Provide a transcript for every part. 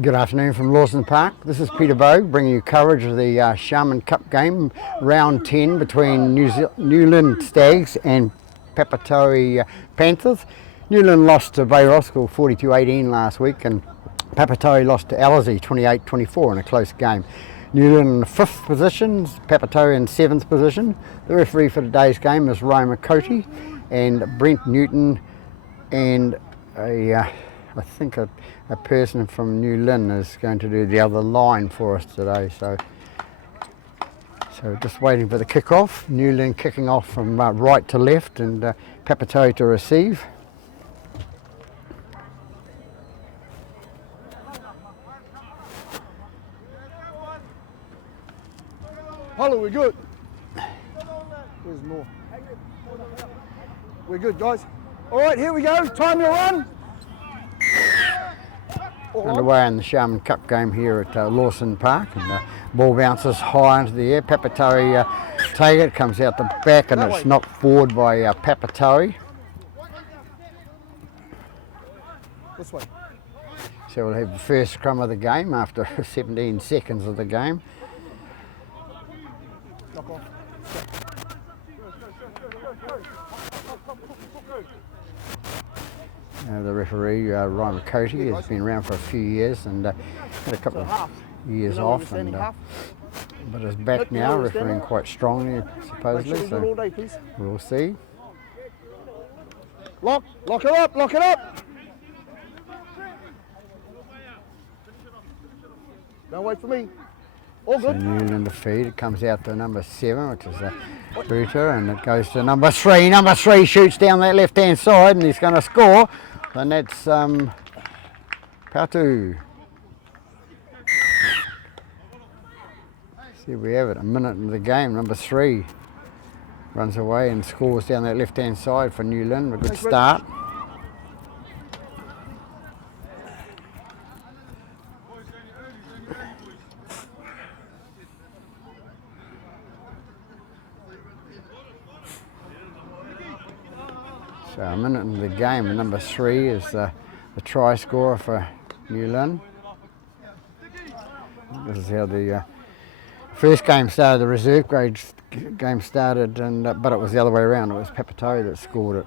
Good afternoon from Lawson Park. This is Peter Bogue bringing you coverage of the Sharman Cup game, round 10 between New Lynn Stags and Papatoetoe Panthers. New Lynn lost to Bay Roskill 42-18 last week, and Papatoetoe lost to Alizé 28-24 in a close game. New Lynn in the 5th position, Papatoetoe in 7th position. The referee for today's game is Papatoetoe and Brent Newton, and I think a person from New Lynn is going to do the other line for us today. So just waiting for the kick-off. New Lynn kicking off from right to left, and Papatoetoe to receive. Hello, we're good. Where's more? We're good, guys. All right, here we go. Time your run. Underway in the Sharman Cup game here at Lawson Park, and the ball bounces high into the air. Papatoetoe take it, comes out the back, and it's knocked forward by Papatoetoe. This way. So we'll have the first scrum of the game after 17 seconds of the game. Knock off. The referee, Papatoetoe, has been around for a few years and had a couple of years off, and but is back now, refereeing quite strongly, supposedly. So we'll see. Lock it up, lock it up. Don't wait for me. All good. So New Lynn to feed. It comes out to number 7, which is a Booter, and it goes to number 3. Number 3 shoots down that left-hand side, and he's going to score. And that's Papatoetoe. See, we have it. A minute into the game. Number 3 runs away and scores down that left-hand side for New Lynn. A good start. So a minute into the game, and number 3 is the try scorer for New Lynn. This is how the first game started. The reserve grade game started, and but it was the other way around. It was Papatoetoe that scored it.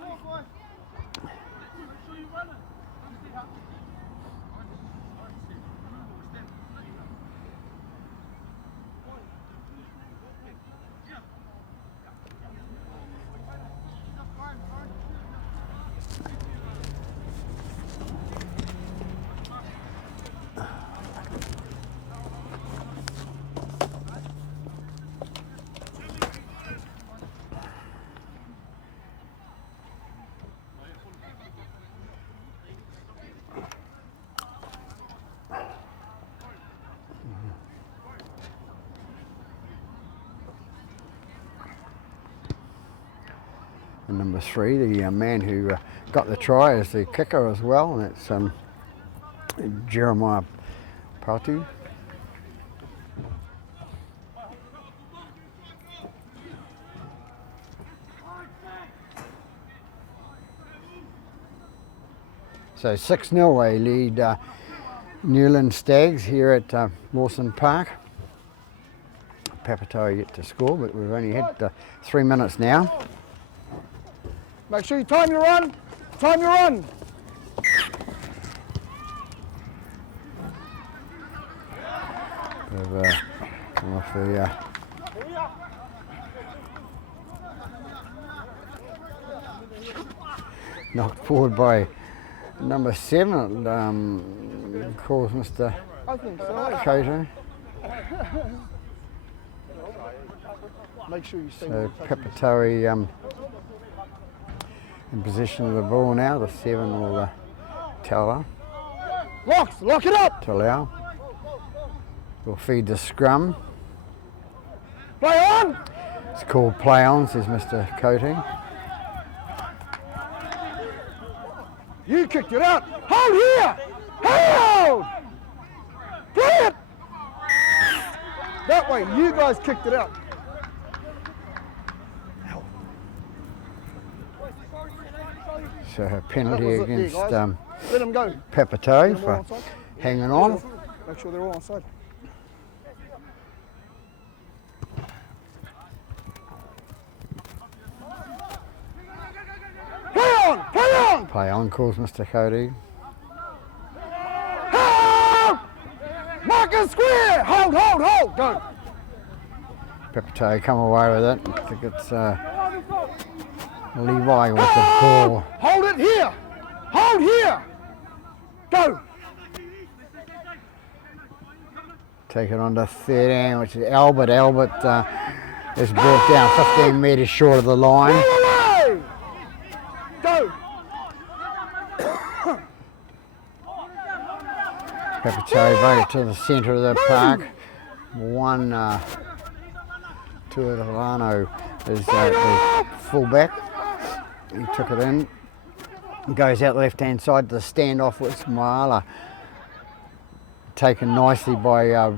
And number 3, the man who got the try, is the kicker as well, and it's Papatoetoe. So 6-0 away lead New Lynn Stags here at Lawson Park. Papatoetoe yet to score, but we've only had 3 minutes now. Make sure you time your run. Time your run. They've come off the knocked forward by number 7. Calls Mr. Papatoetoe. Make sure you stay. So Papatoetoe in possession of the ball now. The 7 will tell her. Lock it up. To allow. We'll feed the scrum. Play on. It's called play on, says Mr. Coating. You kicked it out. Hold here. Hold. Play it. That way. You guys kicked it out. So a penalty against Let him go. Papatoetoe for hanging on. Make sure they're all on side. Play on! Play on! Play on, calls Mr. Cody. Hold! Marker square! Hold, hold, hold! Go! Papatoetoe come away with it. I think it's Levi with the ball. Hold it here! Hold here! Go! Take it on to 13, which is Albert. Albert is brought down 15 metres short of the line. Away! Go! Papatoetoe back to the centre of the park. One, Tuatolano is the fullback. He took it in. Goes out the left-hand side to the standoff with Smala. Taken nicely by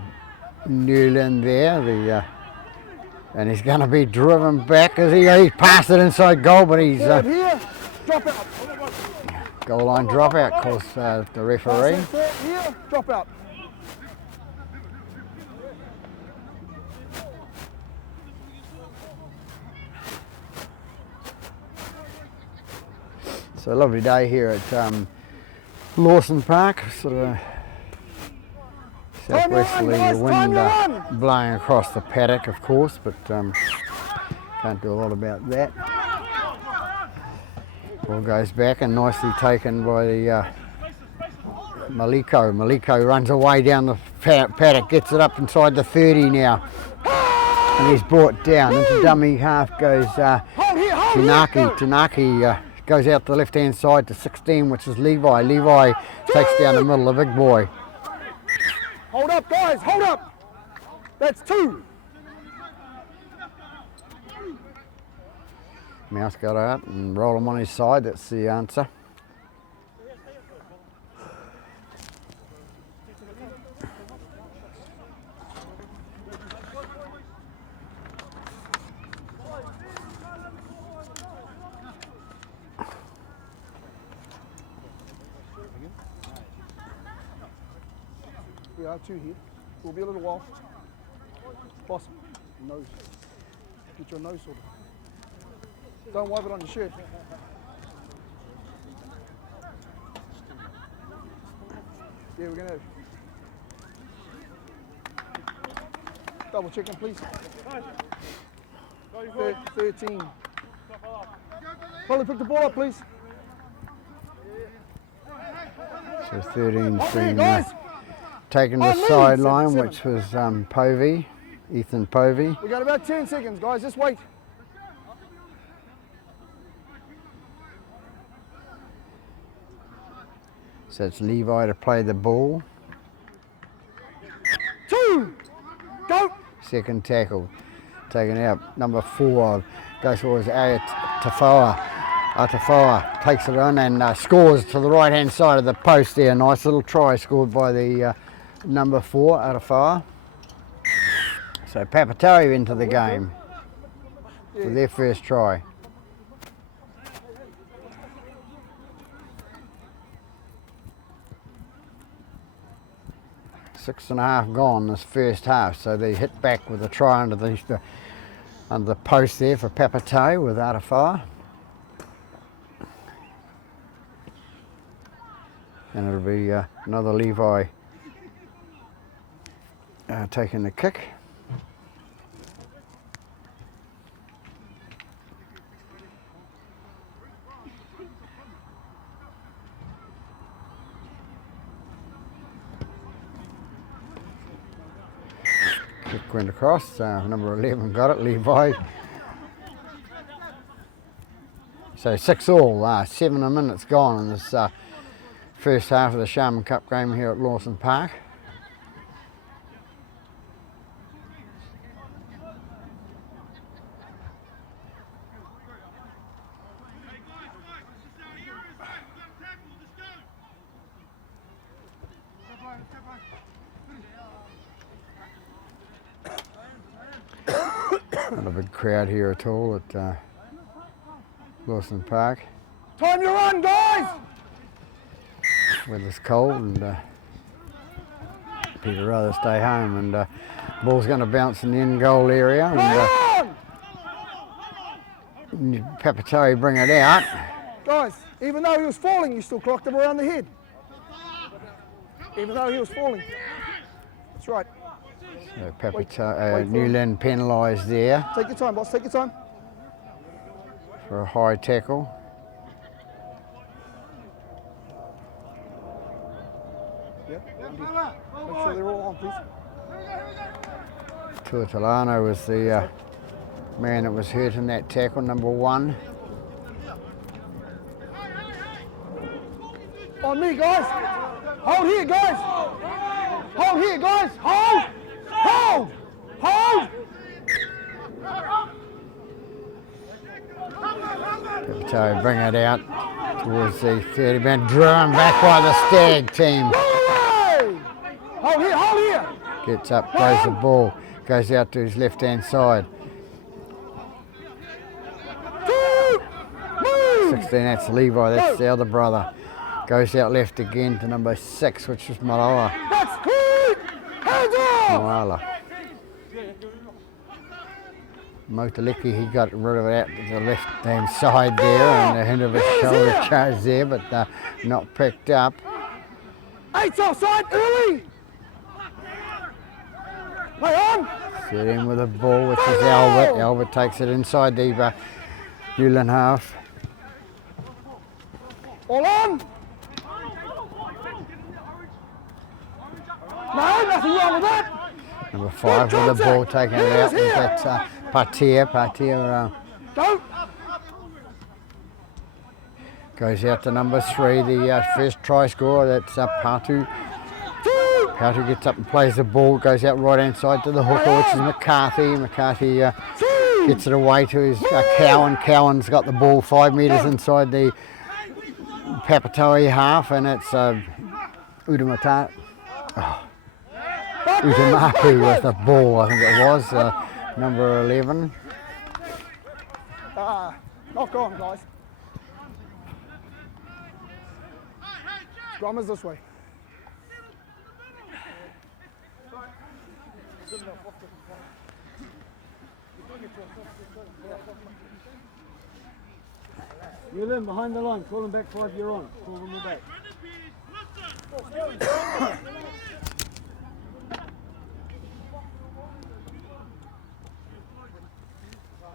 Newland there. And he's going to be driven back as he passed it inside goal, but he's Here, drop out. goal line dropout, calls the referee. Here, drop out. So a lovely day here at Lawson Park, sort of southwesterly wind blowing across the paddock, of course, but can't do a lot about that. Ball goes back and nicely taken by the Maliko. Maliko runs away down the paddock, gets it up inside the 30 now, and he's brought down. Into dummy half goes Tanaki. Tanaki goes out the left-hand side to 16, which is Levi. Levi takes down the middle, the big boy. Hold up, guys, hold up. That's 2. Mouse got out and roll him on his side, that's the answer. We have 2 here. We'll be a little while. Boss, nose. Get your nose sorted. Don't wipe it on your shirt. Yeah, we're going to double check him, please. 13. Polly, pick the ball up, please. So 13's been taken to the sideline, which was Povey, Ethan Povey. We got about 10 seconds, guys. Just wait. So it's Levi to play the ball. 2, go. Second tackle, taken out. Number 4 goes towards Atafoa. Atafoa takes it on and scores to the right-hand side of the post there. Nice little try scored by the number 4, Atafoa. So Papatoetoe into the game for their first try. Six and a half gone this first half, so they hit back with a try under the post there for Papatoetoe with Atafoa. And it'll be another Levi taking the kick. Kick went across, number 11 got it, Levi. So 6-all, 7 minutes gone in this first half of the Sharman Cup game here at Lawson Park. Not a big crowd here at all at Lawson Park. Time to run, guys! Weather's cold and He'd rather stay home, and ball's going to bounce in the end goal area, and Papatoetoe bring it out. Guys, even though he was falling, you still clocked him around the head. Even though he was falling. That's right. So Papatoetoe, New Lynn penalised there. Take your time, boss, take your time. For a high tackle. Yeah. Make sure they're all on, please. Tuatulano was the man that was hurt in that tackle, number 1. On me, guys. Hold here, guys. Hold here, guys. Hold. Hold. Hold. Papatoetoe bring it out towards the 30-man, drawn back by the Stag team. Hold here, hold here. Gets up, plays the ball, goes out to his left-hand side. 16, that's Levi, that's the other brother. Goes out left again to number 6, which is Malawa. That's good. Hands off. Moala. Motaliki, he got rid of it out to the left-hand side there, and the hint of a shoulder charge there, but not picked up. 8's offside early. Play on. Set in with a ball, which is Albert. Albert takes it inside the New Lynn half. All on. No, nothing wrong with that. Number 5 with the ball, taking it out. That's Patea. Go. Goes out to number 3, the first try scorer. That's Patu. Patu gets up and plays the ball. Goes out right hand side to the hooker, which is McCarthy. McCarthy gets it away to his Cowan. Cowan's got the ball 5 metres inside the Papatoetoe half, and it's Udamata. Utamapu with the ball, I think it was, number 11. Knock on, guys. Scrum is this way. You're in behind the line, call them back 5, you're on. Call them back.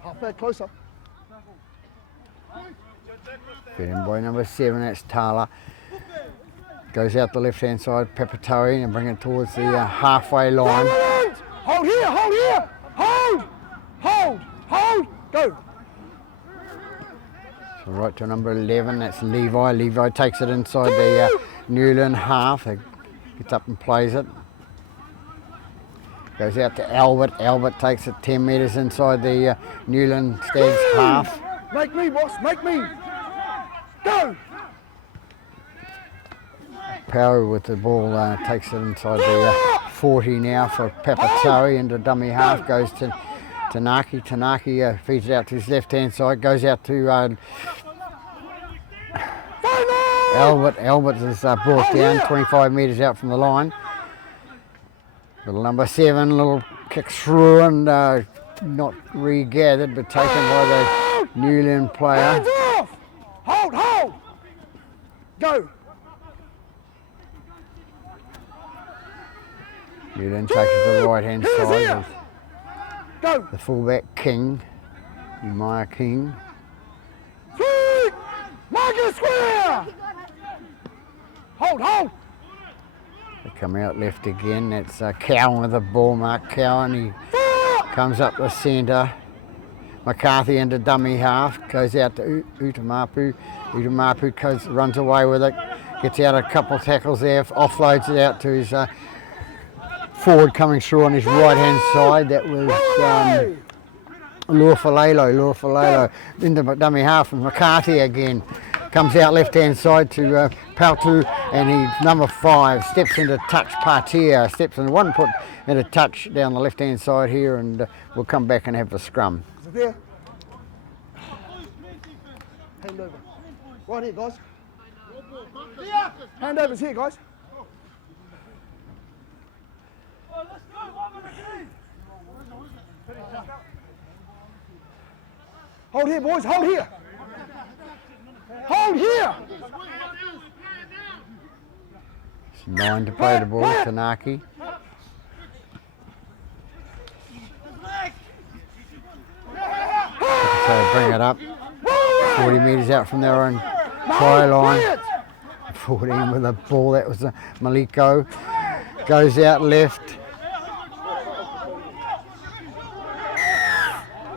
Half back closer. Fit in by number 7, that's Tala. Goes out the left hand side, Papatoetoe, and bring it towards the halfway line. Hold here, hold here, hold, hold, hold, go. So right to number 11, that's Levi. Levi takes it inside the New Lynn half. He gets up and plays it. Goes out to Albert. Albert takes it 10 metres inside the New Lynn Stags half. Make me, boss, make me. Go. Power with the ball, takes it inside the 40 now for Papatoetoe into dummy half. Goes to Tanaki. Tanaki feeds it out to his left hand side. Goes out to Albert. Albert is brought down 25 metres out from the line. Little number 7, little kick through and not regathered, but taken by the New Lynn player. Hands off. Hold, hold. Go. New Lynn takes it to the right hand side with Go. the fullback King, Maya King. 3. Mark it square. Hold, hold. They come out left again. That's Cowan with the ball, Mark Cowan. He comes up the centre. McCarthy into dummy half. Goes out to Utamapu. Utamapu runs away with it. Gets out a couple of tackles there. Offloads it out to his forward coming through on his right hand side. That was Luafalelo. Into dummy half and McCarthy again. Comes out left hand side to Papatoetoe, and he's number 5, steps into touch Patea, steps in 1 foot into touch down the left hand side here, and we'll come back and have the scrum. Is it there? Hand over. Right here, guys. Hand overs here, guys. Hold here, boys, hold here. Hold here. It's 9 to play the ball, Tanaki. So bring it up. 40 metres out from their own try line. 14 with the ball, that was Maliko. Goes out left.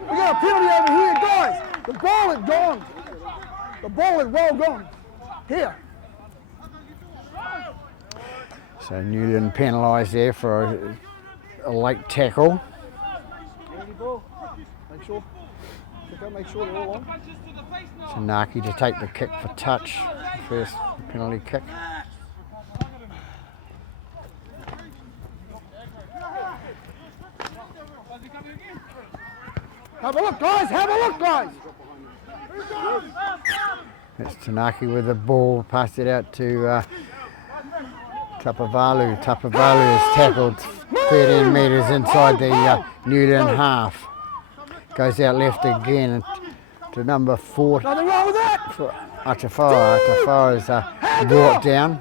We got a penalty over here, guys. The ball is gone. The ball is well gone. Here. So Newland penalised there for a late tackle. Make sure. Make sure they're all on. Tanaki to take the kick for touch. First penalty kick. Have a look, guys. Have a look, guys. That's Tanaki with the ball. Passed it out to Tapavalu. Tapavalu is tackled 13 metres inside the Newland half. Goes out left again to number 4. Nothing wrong with that. For Atafawa. Atafawa is brought down.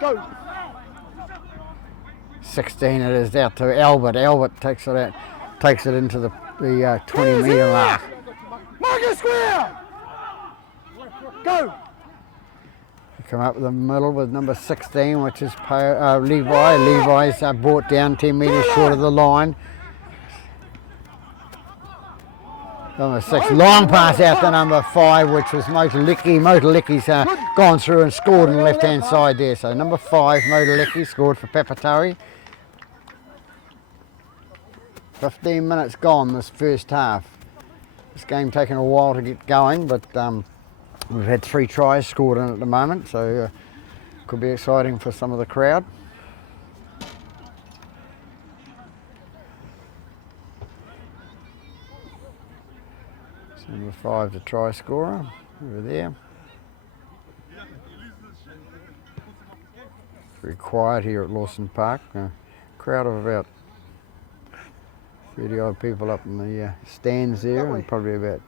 Go. 16 it is out to Albert. Albert takes it out, takes it into the 20 metre mark. Mark it square. Go. Come up the middle with number 16, which is Levi. Levi's brought down 10 metres short of the line. Number 6, long pass out to number 5, which was Motolicki. Motolicki's gone through and scored on the left-hand side there. So number 5, Motolicki, scored for Papatoetoe. 15 minutes gone this first half. This game taking a while to get going, but we've had 3 tries scored in at the moment, so could be exciting for some of the crowd. Number 5, the try scorer, over there. Very quiet here at Lawson Park. A crowd of about 30 odd people up in the stands there, and probably about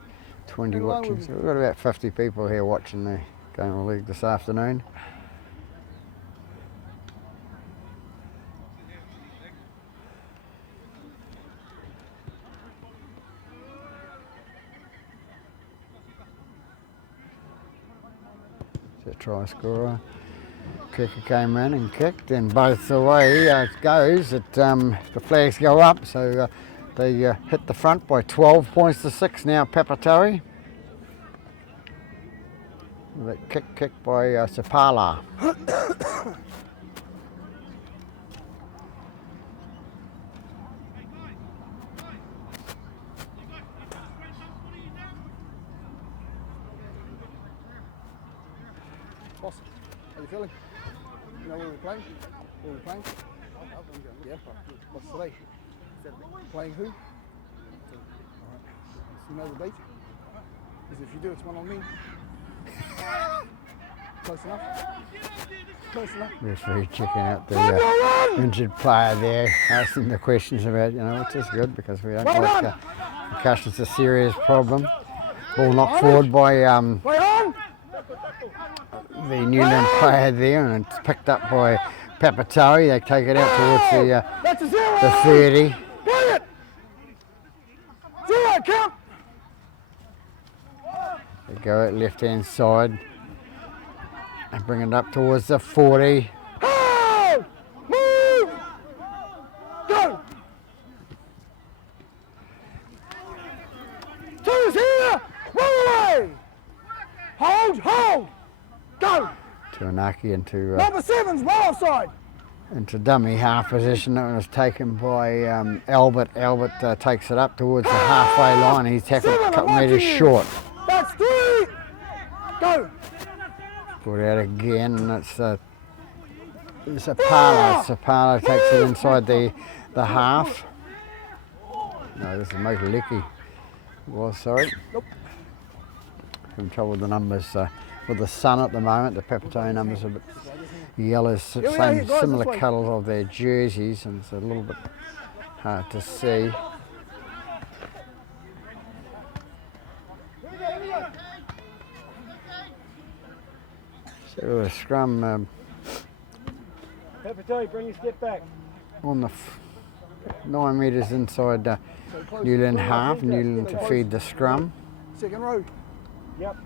20 watching. So we've got about 50 people here watching the game of league this afternoon. The try scorer. Kicker came in and kicked, and both the way it goes, the flags go up, so they hit the front by 12 points to 6 now, Papatoetoe. That kick by Sapala. Boss, how you feeling? You know where we're playing? Where we're playing? Yeah, what's today? Playing who? Alright. You know the date? Because if you do, it's one on me. Close enough? Close enough? Referee checking out the injured player there, asking the questions about, which is good because we don't like concussion's a serious problem. Ball knocked forward by the Newland player there, and it's picked up by Papatoetoe. They take it out towards the 30. Brilliant! 0 count! They go out left hand side and bring it up towards the 40. Hold! Move! Go! 2's here! Roll away! Hold! Go! Tuanaki into Number 7's well offside. into dummy half position. That was taken by Albert. Albert takes it up towards the halfway line. He's tackled a couple metres short. That's 3! Go! Put out again, and it's Sapala. Sapala takes it inside the half. No, this is Motolicki. Sorry. Nope. Having trouble with the numbers with the sun at the moment. The Papatoetoe numbers are a bit yellows, we are same here, guys, similar this way. colours of their jerseys, and it's a little bit hard to see. So a scrum Papatoetoe, bring your step back. on the 9 metres inside the New Lynn half. New Lynn to feed the scrum. Second row. Yep.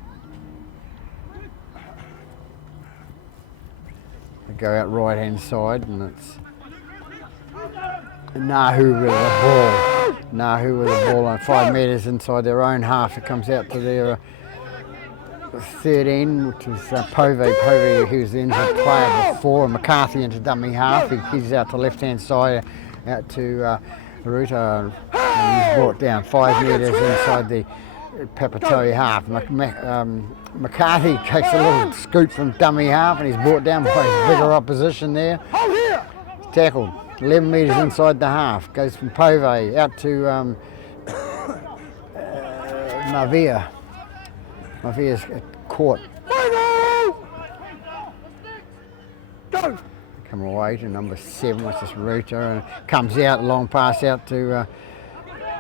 They go out right hand side, and it's Nahu with the ball. Nahu with the ball on 5 metres inside their own half. It comes out to their 13, which is Pove. Pove, he was the injured player before, and McCarthy into dummy half. He's out to left hand side, out to Ruta, and he's brought down 5 metres inside the Papatoetoe half. McCarthy takes a little scoot from dummy half, and he's brought down by his bigger opposition there. Hold here. He's tackled 11 metres inside the half. Goes from Pove out to Mavia. Mavia's caught. Go. Come away to number 7, which is Ruta, and comes out, long pass out to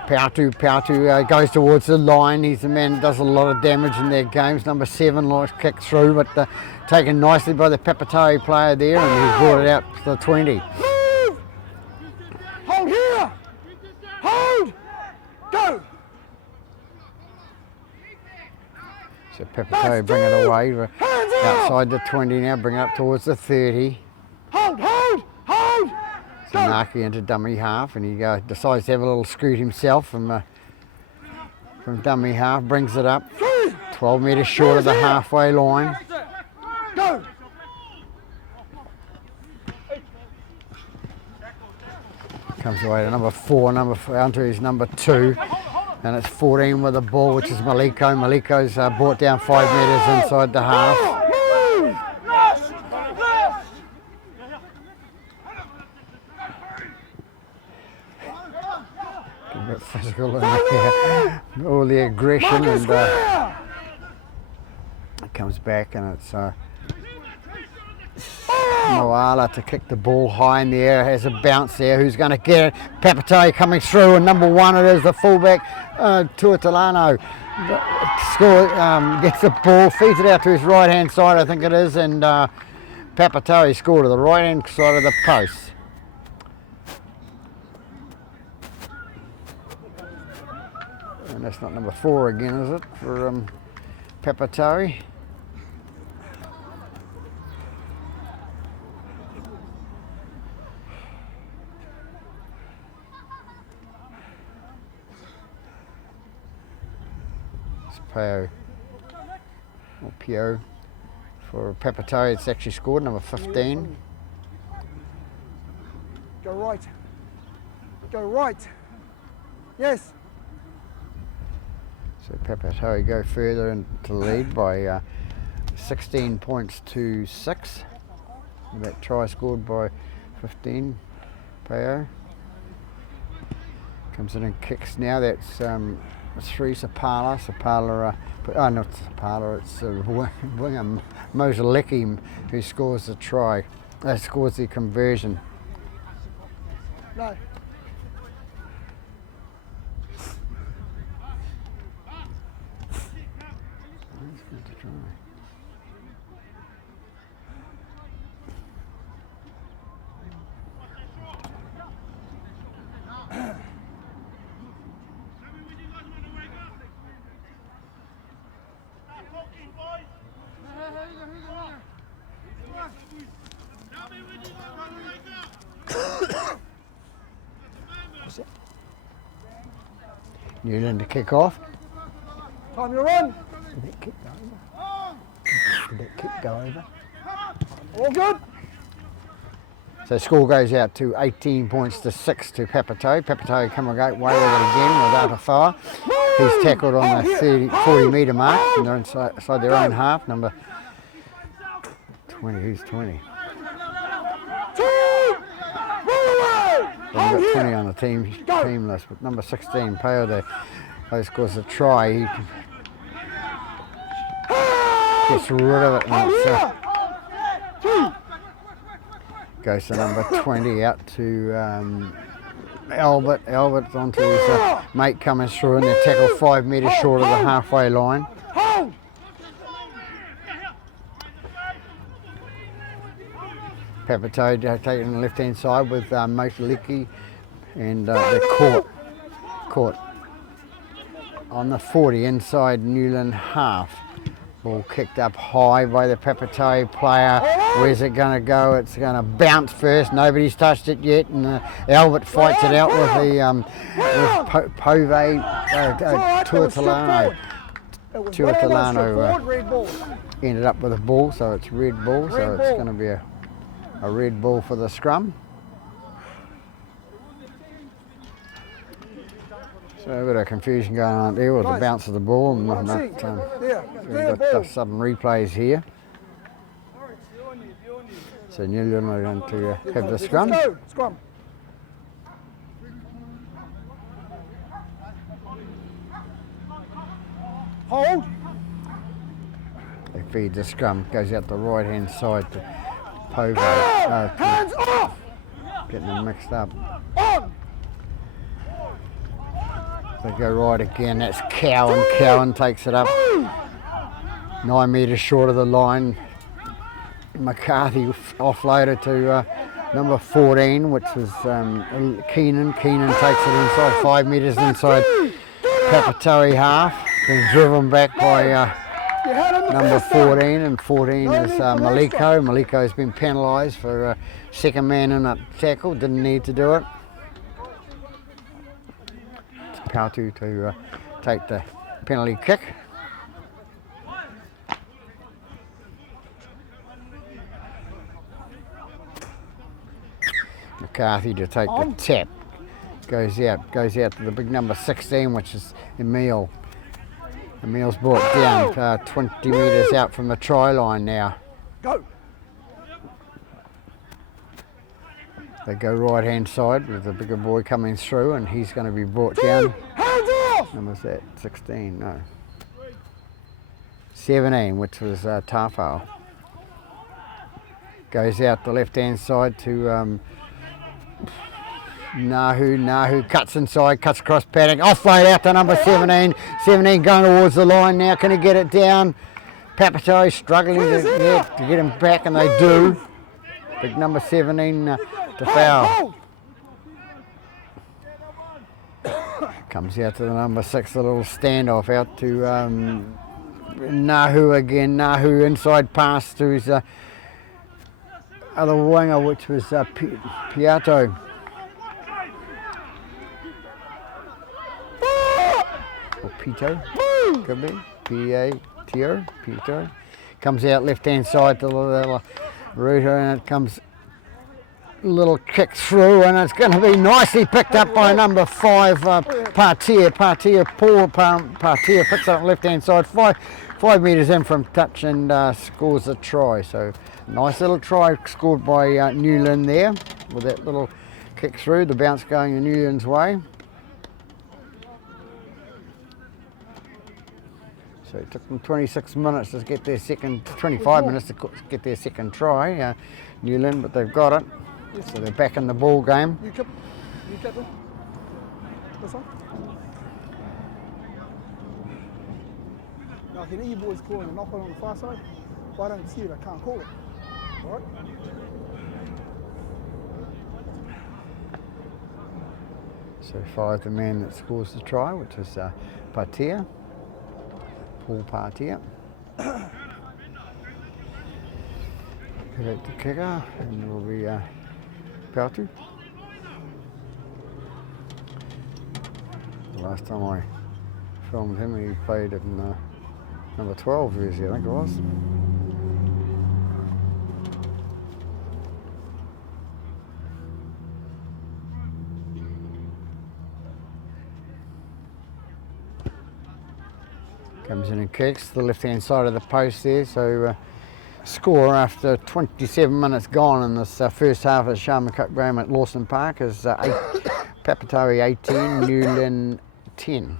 Papatoetoe. Papatoetoe goes towards the line. He's the man that does a lot of damage in their games. Number 7, likes kick through, but taken nicely by the Papatoetoe player there, and he's brought it out to the 20. Move. Hold here. Hold. Go. So Papatoetoe bring it away outside the 20 now, bring it up towards the 30. Hold. Hold. Hold. So Naki into dummy half, and he decides to have a little scoot himself from dummy half, brings it up 12 metres short of the halfway line. Go. Comes away to number 4, onto his number 2, and it's 14 with the ball, which is Maliko. Maliko's brought down 5 metres inside the half. Move. A bit physical in there. All the aggression, and it comes back, and it's Moala to kick the ball high in the air. Has a bounce there. Who's going to get it? Papatoetoe coming through, and number 1 it is, the fullback Tuatalano. Gets the ball, feeds it out to his right hand side, I think it is, and Papatoetoe scored to the right hand side of the post. And that's not number 4 again, is it, for Papatoetoe? It's Pio, or Pio. For Papatoetoe, it's actually scored, number 15. Go right. Go right. Yes. So Papatoetoe go further into lead by 16 points to 6. That try scored by 15. Pao comes in and kicks now. That's 3 Sapala. Sapala, not Sapala, it's winger Mosalecki who scores the try. Scores the conversion. No. New Lynn to kick off. Time you're on. Did that kick go over? Did that kick go over? All good. So score goes out to 18 points to 6 to Papatoetoe. Papatoetoe come away with it again without a foul. He's tackled on the 40 metre mark, and they're inside their own half. Number 20, who's 20? We've got 20 on the team list, but number 16, Pao, they scores a try. He gets rid of it, and it's Goes to number 20 out to Albert. Albert's onto his mate coming through, and they tackle 5 metres short of the halfway line. Papatoetoe taking the left hand side with Motaliki, and they're caught on the 40 inside Newland half. Ball kicked up high by the Papatoetoe player. Where's it going to go? It's going to bounce first. Nobody's touched it yet, and Albert fights it out with the Tuatalano ended up with a ball, so it's red ball. So it's going to be a red ball for the scrum. So a bit of confusion going on there with the bounce of the ball, and we've got some replays here. So Newland are going to have the scrum. Hold. They feed the scrum, goes out the right hand side to Povo. Hands off! Getting them mixed up. On! They go right again, that's Cowan. Cowan takes it up 9 metres short of the line. McCarthy offloaded to number 14, which was Keenan. Keenan takes it inside 5 metres inside Papatoetoe half. Been driven back by number 14, and 14 is Maliko. Maliko's been penalised for second man in a tackle, didn't need to do it. It's Papatoetoe to take the penalty kick. McCarthy to take the tap. Goes out to the big number 16, which is Emile. Emile's brought down 20 metres out from the try line now. Go. They go right hand side with the bigger boy coming through, and he's going to be brought down. Hands off! Number's that? 16, no. 17, which was Tafao. Goes out the left hand side to Nahu cuts inside, cuts across paddock, offload out to number 17. 17 going towards the line now. Can he get it down? Papatoetoe struggling to get him back, and they do. Big number 17 to foul. Comes out to the number 6, a little standoff out to Nahu again. Nahu inside pass to his other winger, which was Piato. Or Pito, could be. P-A-T-O, Pito. Comes out left hand side to the little router, and it comes a little kick through, and it's going to be nicely picked up by number 5, Partia. Paul Partia picks up left hand side, 5 metres in from touch, and scores a try. So nice little try scored by Newland there with that little kick through, the bounce going in Newland's way. So it took them 26 minutes to get their second, 25 minutes to get their second try, Newland, but they've got it. So they're back in the ball game. You kept it. This one. Now, I can hear you boys calling a knock on the far side. If I don't see it, I can't call it. All right? So 5 the man that scores the try, which is Partia. Paul Partia. Correct the kicker, and it will be Papatoetoe. The last time I filmed him, he played in number 12 jersey, I think it was. Comes in and kicks the left hand side of the post there, so score after 27 minutes gone in this first half of the Sharman Cup game at Lawson Park is Papatoetoe 18, Lynn 10.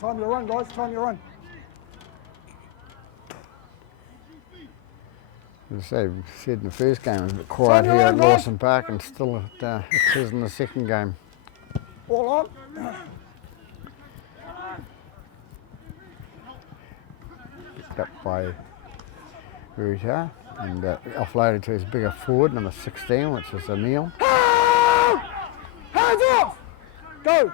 Time your run, guys. Time your run. As I said in the first game, it was a bit quiet here at Lawson Park, and still it is in the second game. All on. Picked up by Ruta and offloaded to his bigger forward, number 16, which is Emil. Hands off! Go!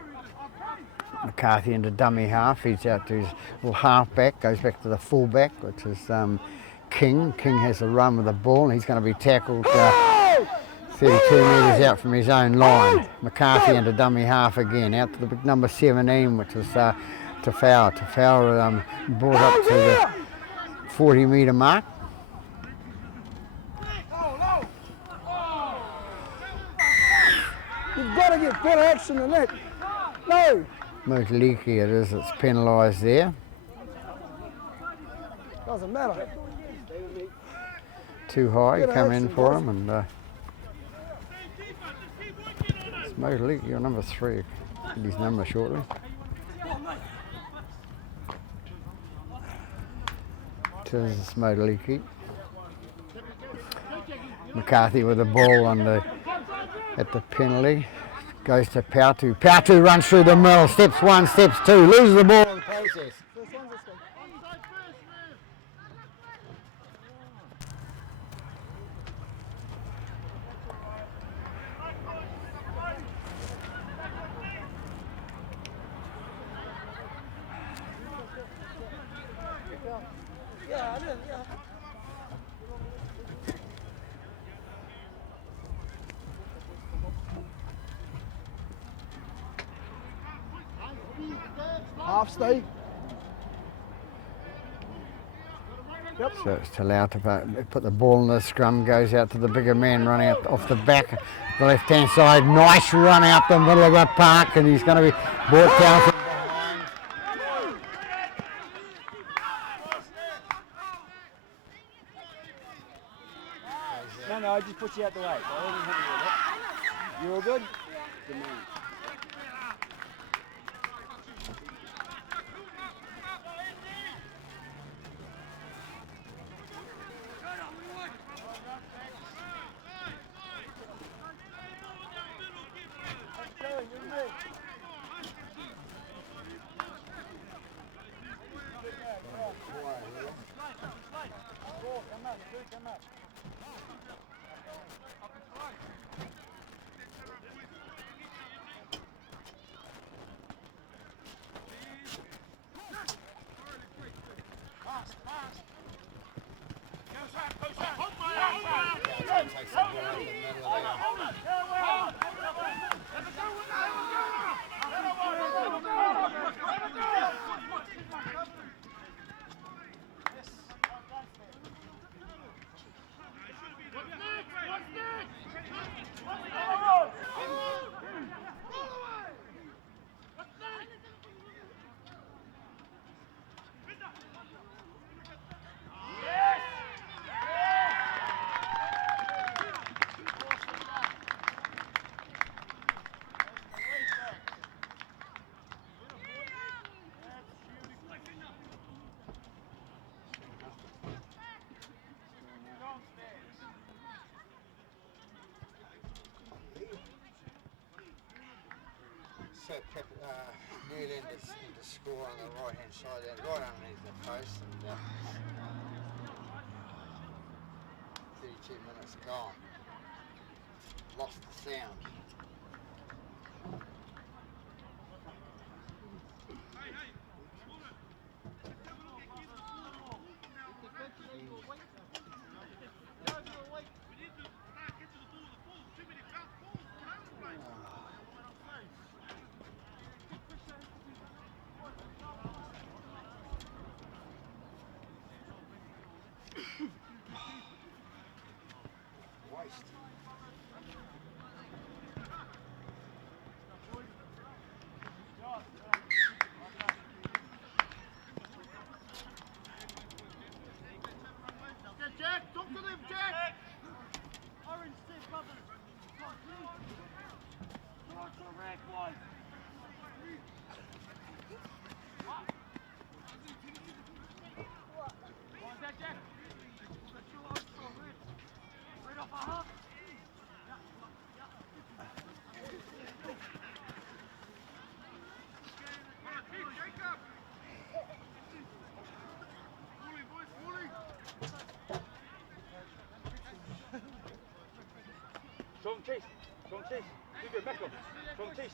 McCarthy into dummy half, feeds out to his little half back, goes back to the full back, which is King. King has a run with the ball, and he's going to be tackled 32 metres out from his own line. McCarthy into dummy half again, out to the big number 17, which is Tafau. Tafau brought up to the 40 metre mark. You've got to get better action than that. No! Motaliki it is, it's penalised there. Doesn't matter. Too high, Better come in action, for guys. him, and it's Motaliki, your number 3. Get his number shortly. Turns it's Motaliki. McCarthy with the ball at the penalty. Goes to Papatoetoe. Papatoetoe runs through the middle, steps 1, steps 2, loses the ball in the process. Half stay. Yep. So it's allowed to put the ball in the scrum, goes out to the bigger man running out off the back, the left hand side, nice run out the middle of the park, and he's going to be brought down from behind. No, I just put you out the way. I wasn't happy with that. You all good? Good man. So New Lynn to score on the right hand side there, right underneath the post, and 32 minutes gone. Lost the sound. Strong chase. Strong chase. Do good, back up. Strong chase.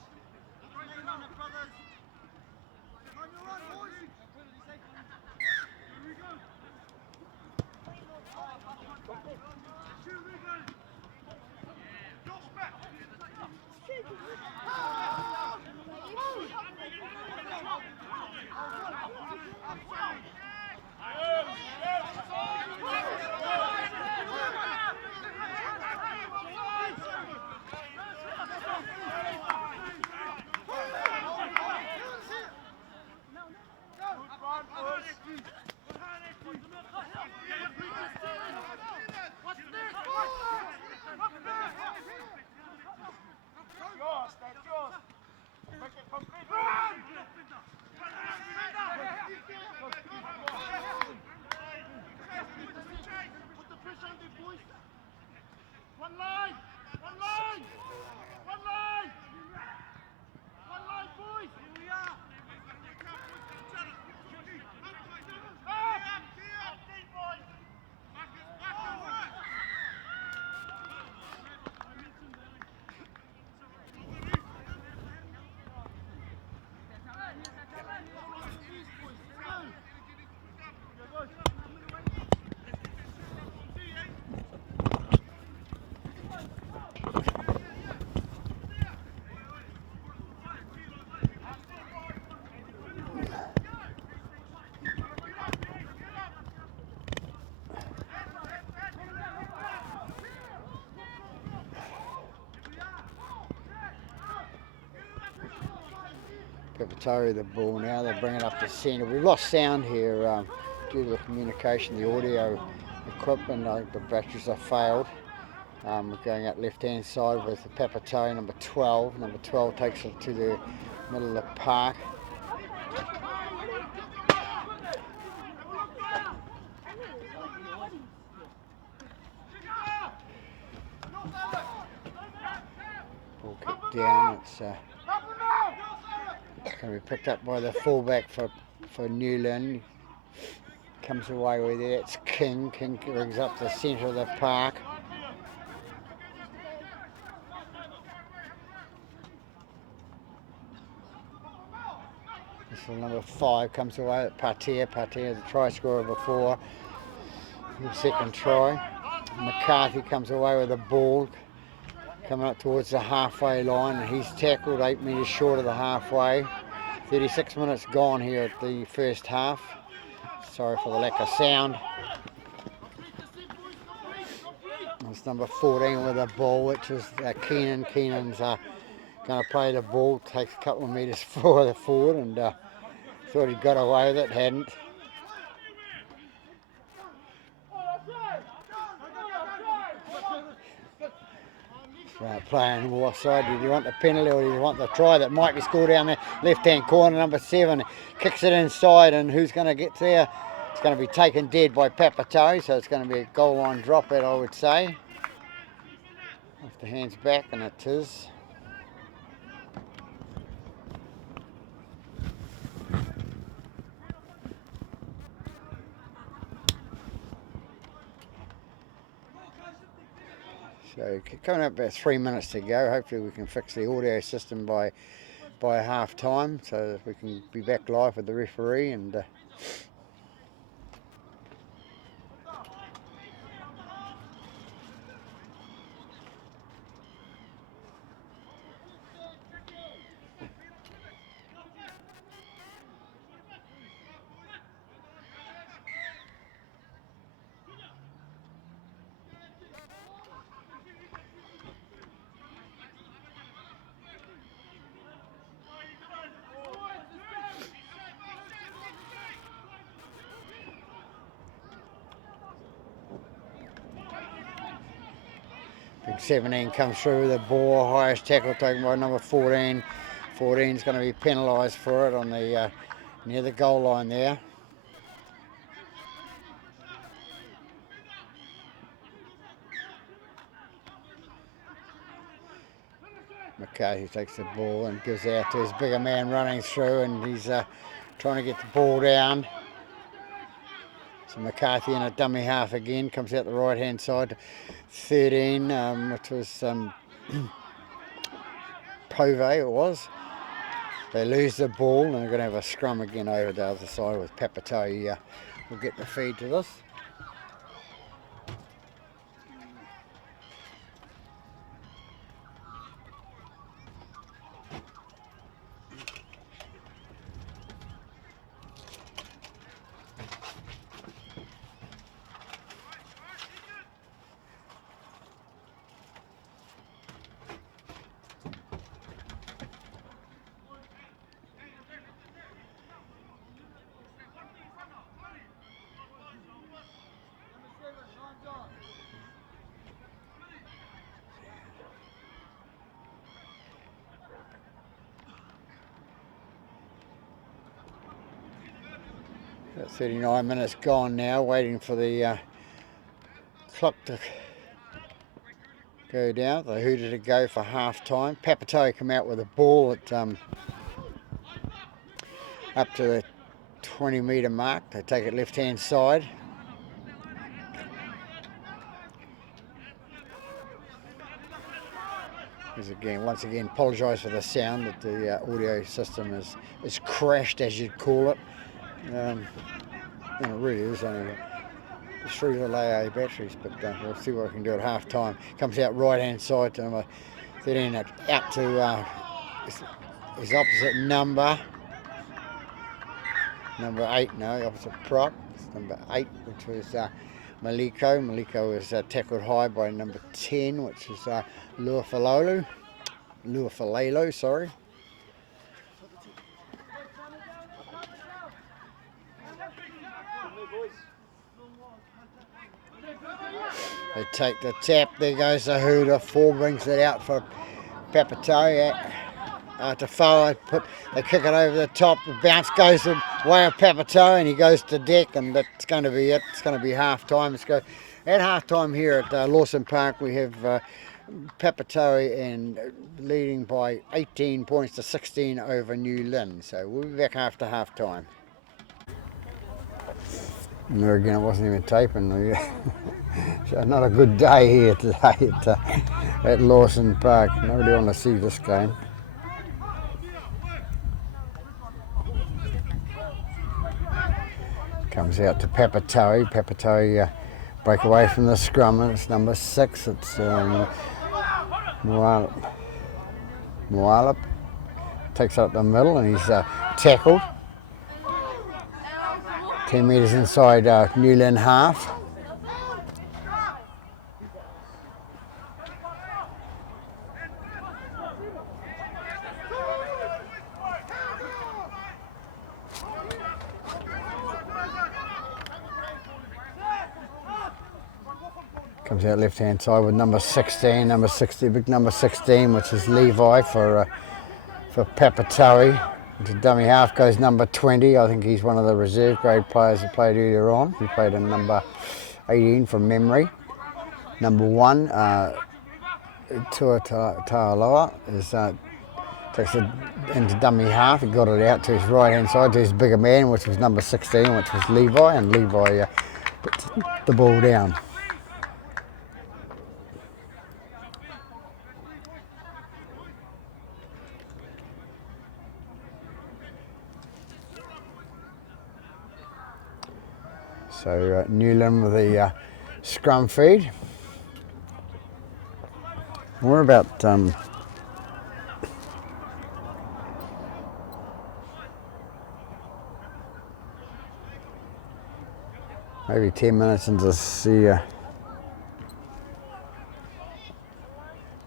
Papatoetoe the ball now, they bring it up to centre. We've lost sound here due to the communication, the audio equipment. I think the batteries have failed. We're going out left hand side with the Papatoetoe, number 12. Number 12 takes it to the middle of the park. Ball kicked down, it's going to be picked up by the fullback for New Lynn. Comes away with it, it's King. King brings up the centre of the park. This is number 5, comes away at Papatoetoe. Papatoetoe is a try scorer before. The second try. McCarthy comes away with the ball. Coming up towards the halfway line, and he's tackled 8 metres short of the halfway. 36 minutes gone here at the first half. Sorry for the lack of sound. It's number 14 with the ball, which is Keenan. Keenan's going to play the ball, takes a couple of metres further forward, and thought he'd got away with it, hadn't. Playing offside. Did you want the penalty or did you want the try that might be scored down the left-hand corner? Number 7 kicks it inside, and who's going to get there? It's going to be taken dead by Papatoetoe, so it's going to be a goal line drop, I would say. Off the hands back, and it is. So coming up about 3 minutes to go. Hopefully we can fix the audio system by half time, so that we can be back live with the referee and. Big 17 comes through with the ball, highest tackle taken by number 14. 14 is going to be penalised for it on the near the goal line there. McCarthy takes the ball and gives out to his bigger man running through, and he's trying to get the ball down. So McCarthy in a dummy half again, comes out the right hand side, 13, which was Pove it was. They lose the ball and they're going to have a scrum again over the other side with Papatoetoe. We'll get the feed to this. About 39 minutes gone now, waiting for the clock to go down. They hooted to go for half time. Papatoetoe come out with a ball at up to the 20 metre mark. They take it left hand side. Once again, apologise for the sound that the audio system is crashed, as you'd call it. And it really is only 3 little AA batteries, but we'll see what we can do at half time. Comes out right hand side to number 13, out to his opposite number 8, no, opposite prop. It's number 8, which was Maliko. Maliko was tackled high by number 10, which is Luafalelo, sorry. They take the tap, there goes the hooter, 4 brings it out for Papatoetoe. To forward, they kick it over the top, the bounce goes the way of Papatoetoe and he goes to deck, and that's going to be it. It's going to be half time. At half time here at Lawson Park, we have Papatoetoe and leading by 18 points to 16 over New Lynn. So we'll be back after half time. And there again, it wasn't even taping. So not a good day here today at Lawson Park. Nobody want to see this game. Comes out to Papatoetoe. Papatoetoe break away from the scrum. It's number 6. It's Moalip. Takes it up the middle and he's tackled. 10 metres inside New Lynn half. Comes out left hand side with number 16, big number 16, which is Levi for Papatoetoe. Into dummy half goes number 20. I think he's one of the reserve grade players who played earlier on. He played in number 18 from memory. Number 1, Tuataloa, takes it into dummy half. He got it out to his right hand side to his bigger man, which was number 16, which was Levi, and Levi puts the ball down. So New Lynn with the scrum feed. We're about maybe 10 minutes into the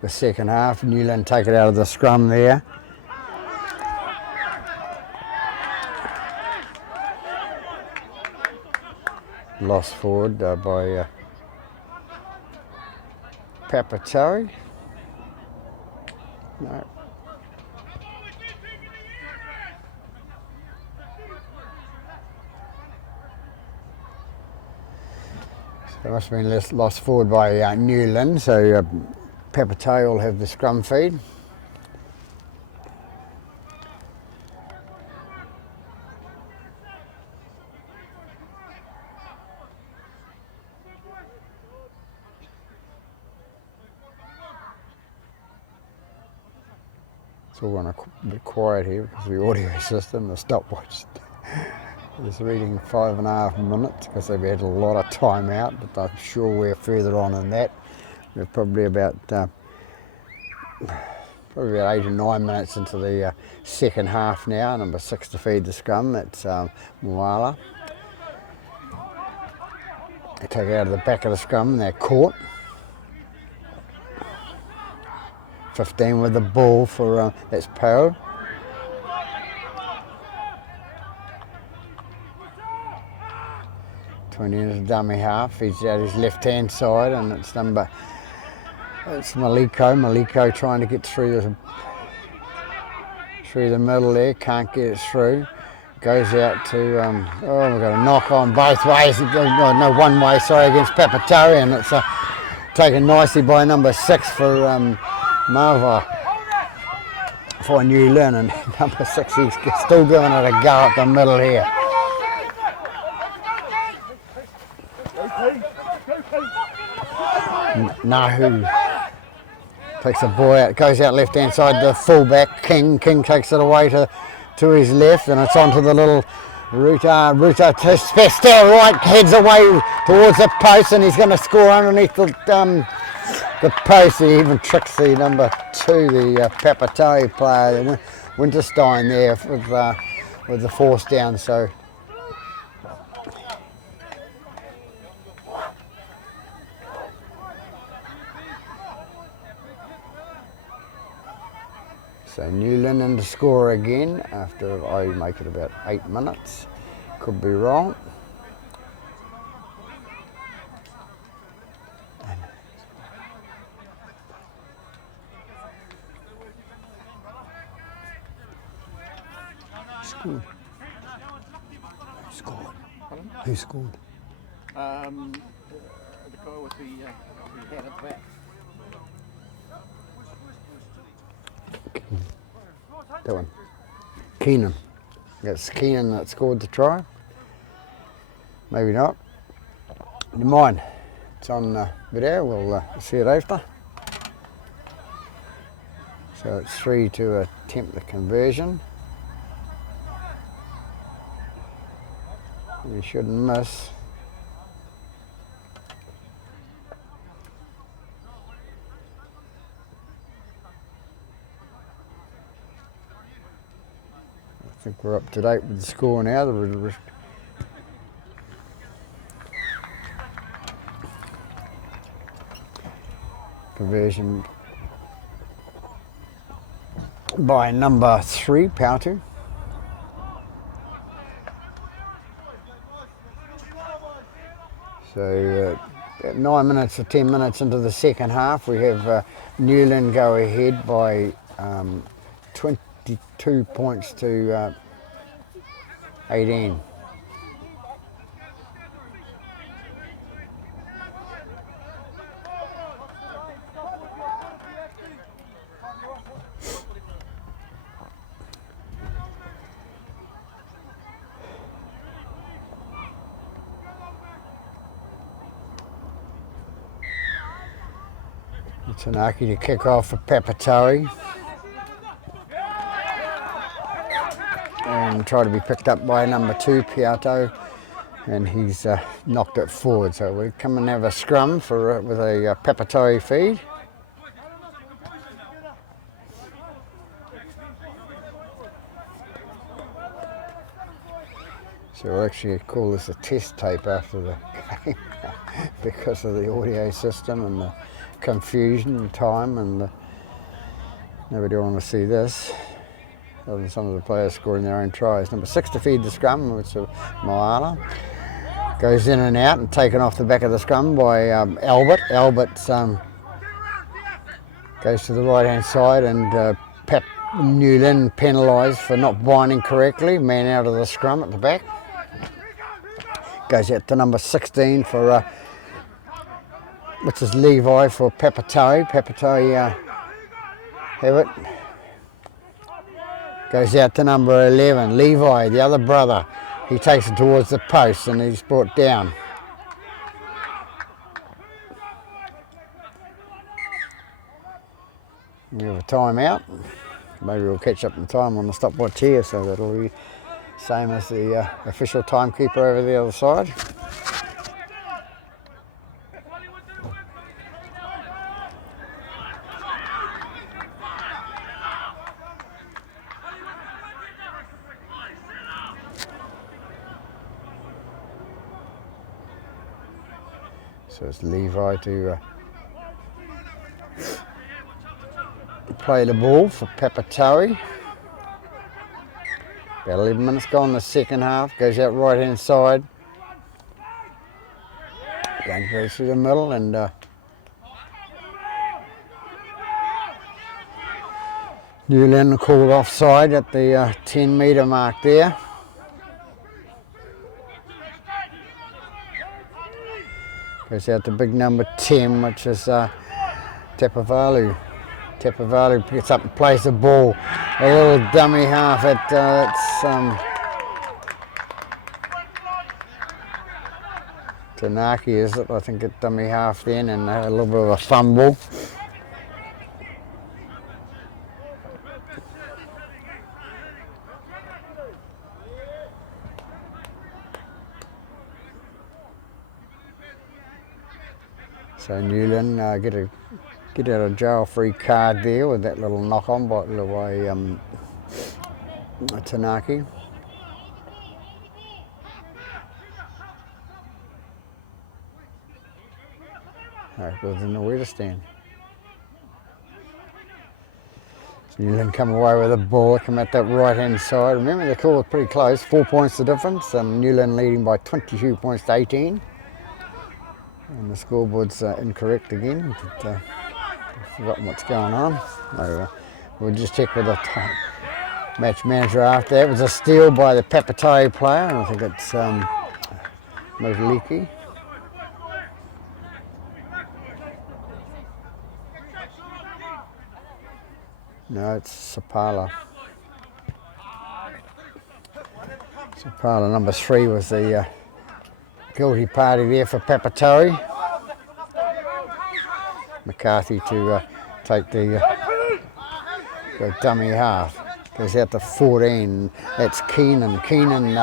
second half. New Lynn take it out of the scrum there. Lost forward by Papatoetoe. No. So it must have been lost forward by New Lynn, so Papatoetoe will have the scrum feed. It's all gone a bit quiet here because of the audio system, the stopwatch is reading 5.5 minutes because they've had a lot of time out, but I'm sure we're further on in that. We're probably about 8 or 9 minutes into the second half now. Number 6 to feed the scrum, that's Moala. They take it out of the back of the scrum and they're caught. 15 with the ball for, that's Poe. Into a dummy half, he's out his left hand side and it's Maliko trying to get through the middle there, can't get it through. Goes out to, we've got a knock on both ways, no, one way, sorry, against Papatoetoe, and it's taken nicely by number 6 for Marva for New Lynn, and number 6 he's still giving it a go up the middle here. Nahu takes the ball out, goes out left hand side to fullback King takes it away to his left, and it's onto the little Ruta still right, heads away towards the post, and he's going to score underneath the post. He even tricks the number 2, the Papatoetoe player, Winterstein there with the force down. So New Lynn in to score again after I make it about 8 minutes. Could be wrong. Scored. Who scored? The guy with the head at the back. That one. Keenan. That's Keenan that scored the try. Maybe not. Never mind. It's on video. We'll see it after. So it's 3 to attempt the conversion. We shouldn't miss. I think we're up to date with the score now. The conversion by number 3, Papatoetoe. So about 9 minutes or 10 minutes into the second half, we have New Lynn go ahead by 22 points to 18. Tanaki to kick off for Papatoetoe and try to be picked up by number 2, Papatoetoe, and he's knocked it forward. So we come and have a scrum for with a Papatoetoe feed. So we'll actually call this a test tape after the game because of the audio system and the confusion and time, and nobody will want to see this other than some of the players scoring their own tries. Number 6 to feed the scrum, which is Moala. Goes in and out and taken off the back of the scrum by Albert. Albert goes to the right hand side, and New Lynn penalised for not binding correctly. Man out of the scrum at the back. Goes out to number 16 for which is Levi for Papatoetoe. Papatoetoe have it. Goes out to number 11, Levi, the other brother. He takes it towards the post and he's brought down. We have a timeout. Maybe we'll catch up in time on the stopwatch here, so that'll be same as the official timekeeper over the other side. So it's Levi to play the ball for Papatoetoe. About 11 minutes gone in the second half. Goes out right hand side. Going goes through the middle and New Lynn called offside at the 10 metre mark there. Goes out to big number 10, which is Papatoetoe. Papatoetoe gets up and plays the ball. A little dummy half at Tanaki, is it? I think at dummy half then, and a little bit of a fumble. So Newland get out a jail free card there with that little knock on by Tanaki. Doesn't know where to stand. So Newland come away with the ball, come at that right hand side. Remember the call was pretty close, 4 points the difference. Newland leading by 22 points to 18. And the scoreboard's incorrect again. But, I've forgotten what's going on. We'll just check with the match manager after that. It was a steal by the Papatoetoe player, and I think it's Motaliki. No, it's Sapala. Sapala, number 3, was the guilty party there for Papatoetoe. McCarthy to take the dummy half. Goes out to 14. That's Keenan. Keenan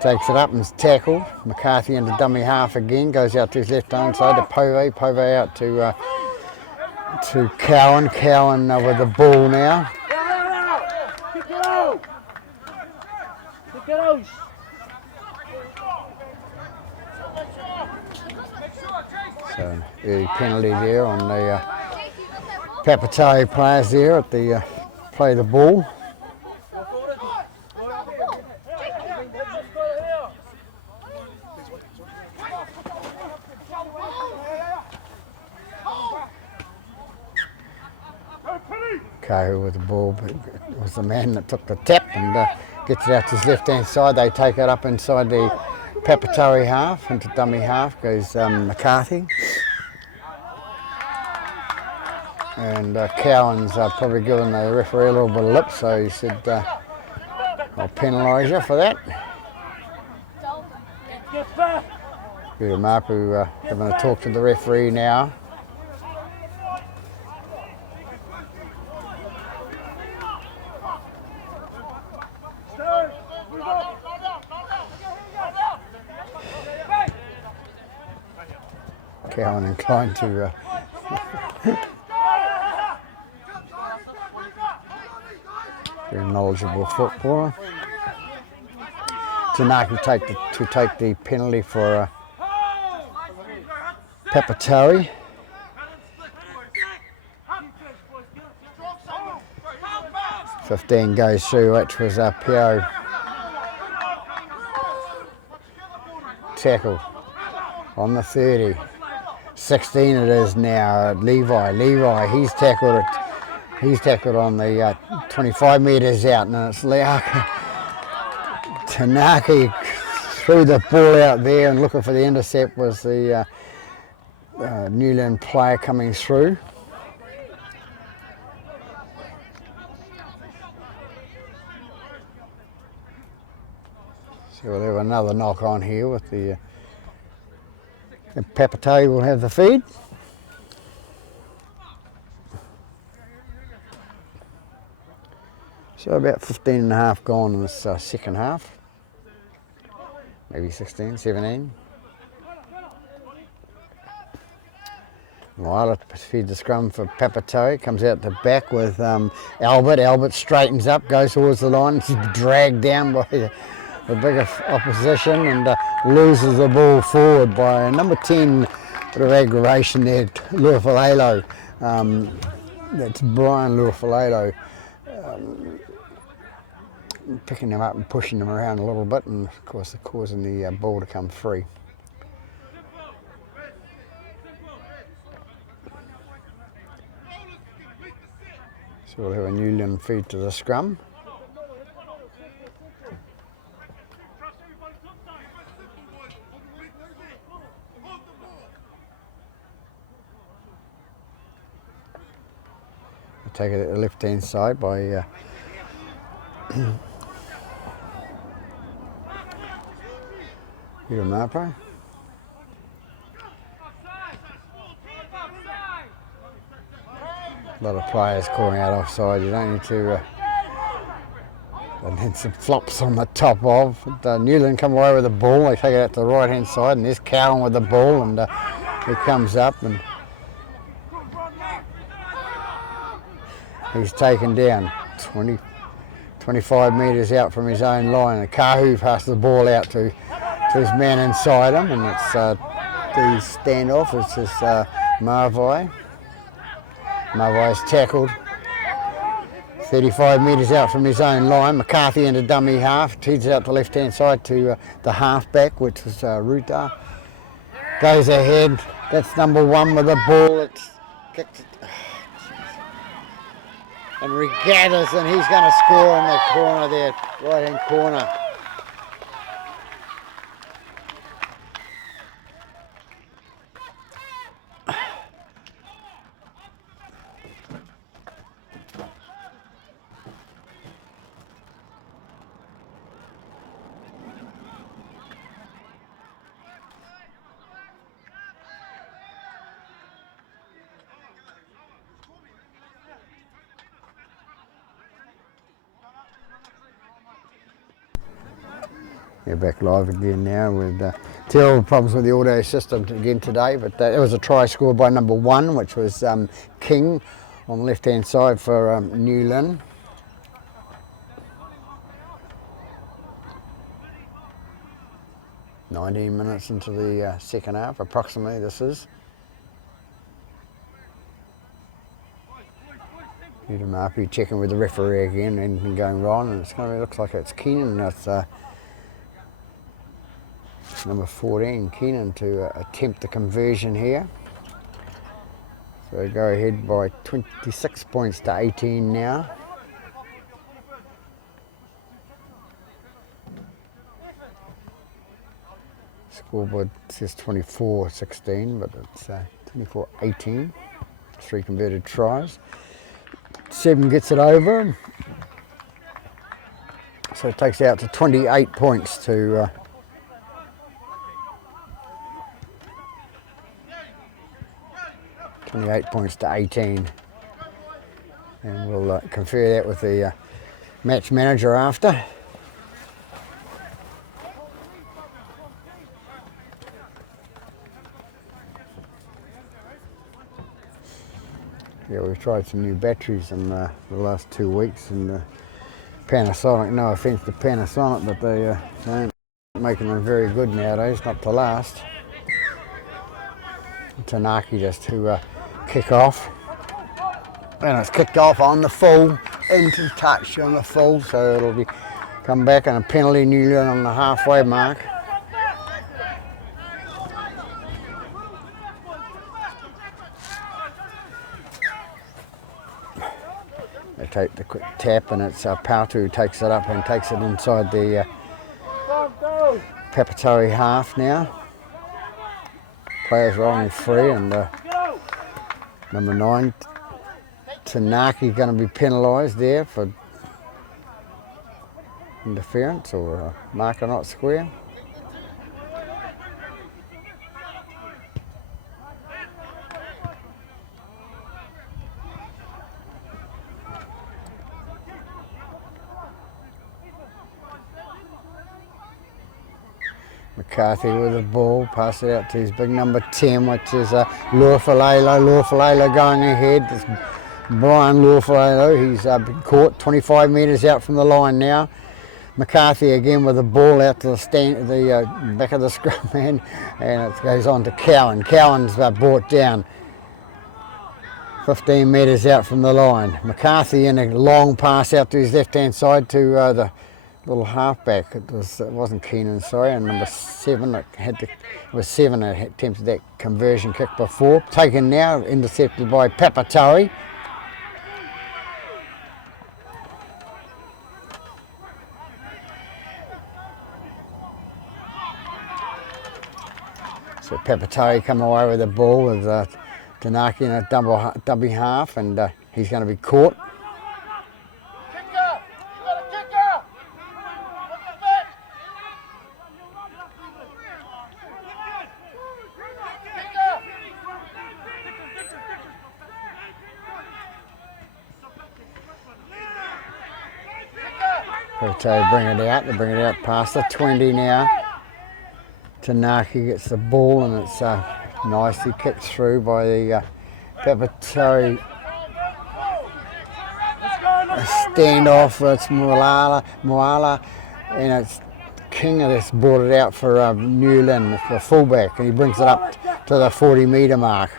takes it up and's tackled. McCarthy into dummy half again. Goes out to his left hand side to Pove. Pove out to Cowan. Cowan with the ball now. So early penalty there on the Papatoetoe players there at the play the ball. Kahu with the ball, but it was the man that took the tap and gets it out to his left hand side. They take it up inside the Papatoetoe half, into dummy half goes McCarthy. And Cowan's probably giving the referee a little bit of lip, so he said, I'll penalise you for that. Peter Mapu having a talk to the referee now. Cowan inclined to very knowledgeable footballer. Tanaki to take the penalty for Papatoetoe. "15 goes through, which was Pio. Tackle on the 30. 16 it is now. Levi, he's tackled it. He's tackled on the 25 metres out, and it's Leaka. Tanaki threw the ball out there, and looking for the intercept was the New Lynn player coming through. So we'll have another knock on here with the Papatoetoe will have the feed. So about 15 and a half gone in this second half. Maybe 16, 17. Violet feeds the scrum for Papatoetoe, comes out the back with Albert. Albert straightens up, goes towards the line, he's dragged down by the bigger opposition and loses the ball forward by number 10. Bit of aggravation there, Luafalelo. That's Brian Luafalelo. Picking him up and pushing him around a little bit, and of course causing the ball to come free. So we'll have a New Lynn feed to the scrum. We'll take it at the left hand side by Marpo. A lot of players calling out offside. You don't need to. And then some flops on the top of. New Lynn come away with the ball. They take it out to the right hand side, and there's Cowan with the ball, and he comes up and he's taken down 25 metres out from his own line. And Kahu passes the ball out to his man inside him, and it's the standoff. It's just Marvai. Marvai's tackled 35 metres out from his own line. McCarthy into dummy half, tees it out the left hand side to the half back, which was Ruta. Goes ahead, that's number 1 with the ball. It's kicked it. And regathers, and he's going to score in the corner there, right hand corner. We're back live again now with terrible problems with the audio system again today, but it was a try scored by number 1, which was King on the left hand side for New Lynn. "19 minutes into the second half, approximately this is. Peter Murphy checking with the referee again, anything going wrong, and it looks like it's Keenan. That's number 14, Keenan, to attempt the conversion here. So go ahead by 26 points to 18 now. Scoreboard says 24-16, but it's 24-18. 3 converted tries. 7 gets it over. So it takes it out to 28 points to 28 points to 18, and we'll confer that with the match manager after. Yeah, we've tried some new batteries in the last 2 weeks, and Panasonic, no offence to Panasonic, but they aren't making them very good nowadays, not to last. Tanaki just to kick off, and it's kicked off on the full, into touch on the full, so it'll be come back and a penalty, New Lynn on the halfway mark. They take the quick tap, and it's Pautu who takes it up and takes it inside the Papatoetoe half now. players rolling free, and number 9, Tanaki, going to be penalised there for interference or marker not square. McCarthy with the ball, pass it out to his big number 10, which is Lurfalelo. Lurfalelo going ahead. It's Brian Lurfalelo. He's been caught 25 metres out from the line now. McCarthy again with the ball out to the back of the scrum man, and it goes on to Cowan. Cowan's brought down 15 metres out from the line. McCarthy in a long pass out to his left-hand side to the little halfback. It wasn't Keenan, sorry, and number 7. It was 7 that attempted that conversion kick before. Taken now, intercepted by Papatoetoe. So Papatoetoe come away with the ball with Tanaki in a double half, and he's going to be caught. Papatoetoe bring it out. They bring it out past the 20 now. Tanaki gets the ball, and it's nicely kicked through by the Papatoetoe standoff. It's Moala, and it's King that's brought it out for New Lynn, for fullback, and he brings it up to the 40-metre mark.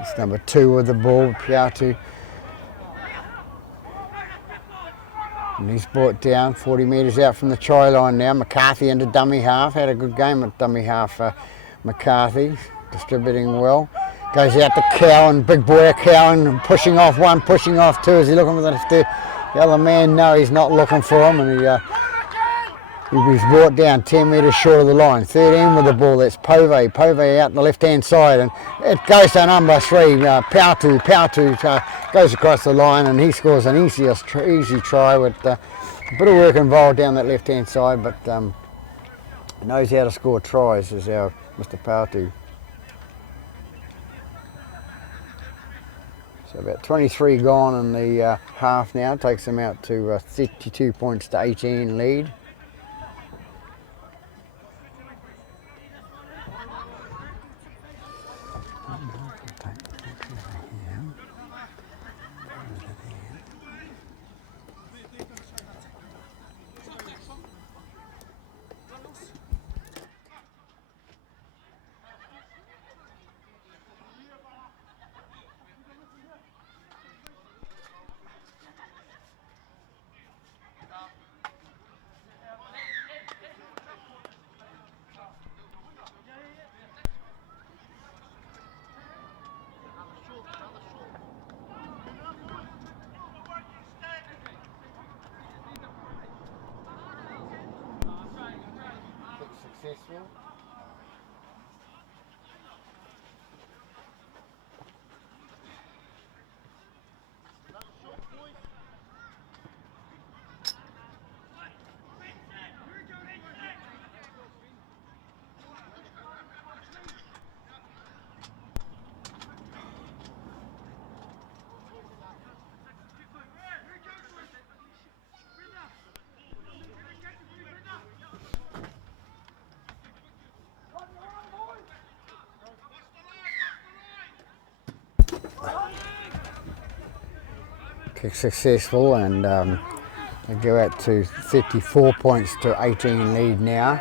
It's number 2 with the ball, Papatoetoe. And he's brought down 40 metres out from the try line now. McCarthy into dummy half. Had a good game at dummy half. McCarthy distributing well. Goes out to Cowan, big boy Cowan, pushing off 1, pushing off 2. Is he looking for the other man? No, he's not looking for him, and he's brought down 10 metres short of the line. 13 with the ball, that's Pove. Pove out the left-hand side, and it goes to number 3, Papatoetoe goes across the line, and he scores an easy try with a bit of work involved down that left-hand side, but knows how to score tries, is our Mr. Papatoetoe. So about 23 gone in the half now, takes them out to 32 points to 18 lead. Successful. Kick successful, and they go out to 34 points to 18 lead now.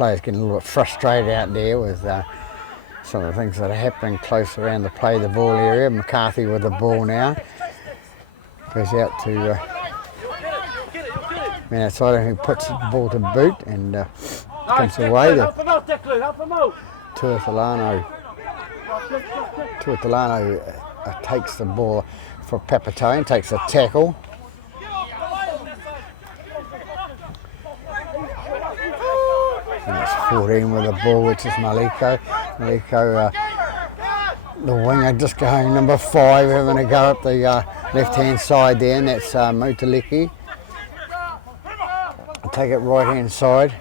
players getting a little bit frustrated out there with some of the things that are happening close around the play the ball area. McCarthy with the ball now. Goes out to man outside who puts the ball to boot and comes away. Tuatolano takes the ball for Papatoetoe and takes a tackle. And it's 14 with the ball, which is Maliko. Maliko, the winger, just going number 5, having a go up the left-hand side there, and that's Motaliki. Take it right-hand side.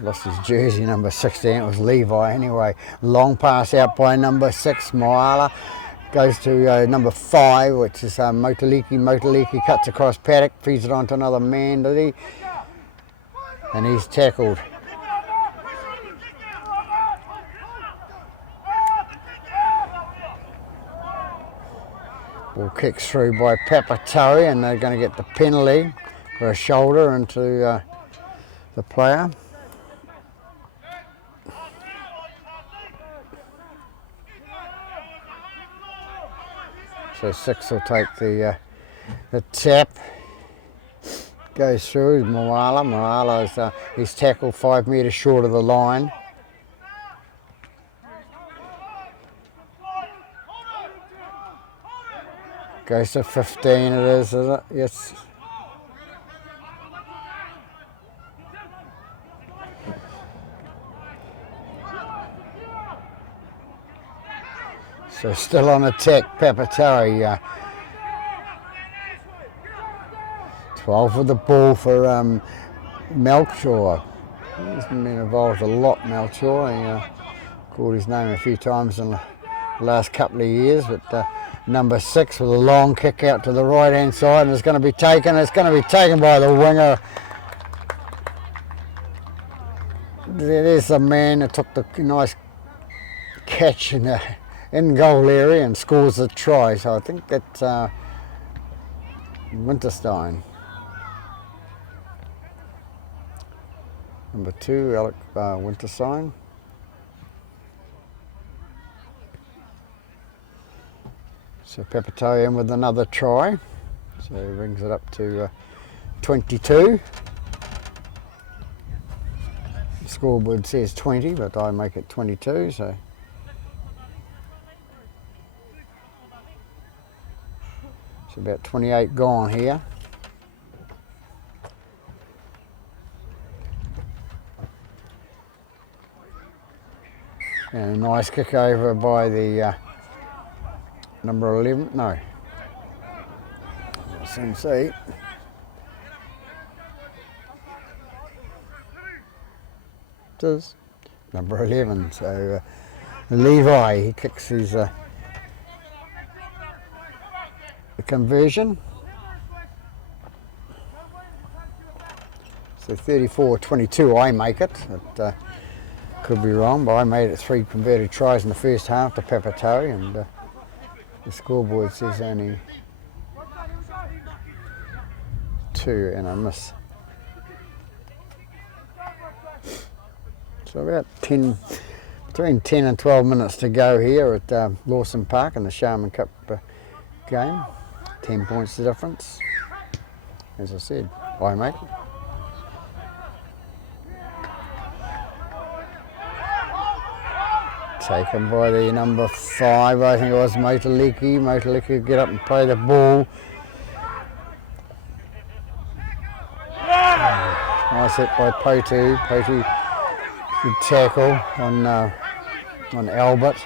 Lost his jersey, number 16, it was Levi anyway. Long pass out by number 6, Moala. Goes to number 5, which is Motaliki. Motaliki cuts across paddock, feeds it on to another man, did he? And he's tackled. Ball kicks through by Papatoetoe, and they're going to get the penalty for a shoulder into the player. So 6 will take the tap. Goes through Moala. Moala's he's tackled 5 metres short of the line. Goes to 15 it is it? Yes. So still on attack, Papatoetoe. 12 with the ball for Melchior. He's been involved a lot, Melchior. He called his name a few times in the last couple of years, but number 6 with a long kick out to the right-hand side, and it's going to be taken. It's going to be taken by the winger. There's the man that took the nice catch in the in-goal area and scores the try. So I think that's Winterstein. Number 2, Alec Winterstein. So Papatoetoe in with another try. So he brings it up to 22. The scoreboard says 20, but I make it 22. So it's about 28 gone here. And a nice kick over by the number 11, no, SMC. It is number 11, so Levi, he kicks his the conversion. So 34-22 I make it. Could be wrong, but I made it 3 converted tries in the first half to Papatoetoe, and the scoreboard says only 2 and a miss. So about between 10 and 12 minutes to go here at Lawson Park in the Sharman Cup game. 10 points the difference. As I said, I make it. Taken by the number 5, I think it was Motaliki. Motaliki get up and play the ball. Nice hit by Potu. Potu good tackle on Albert.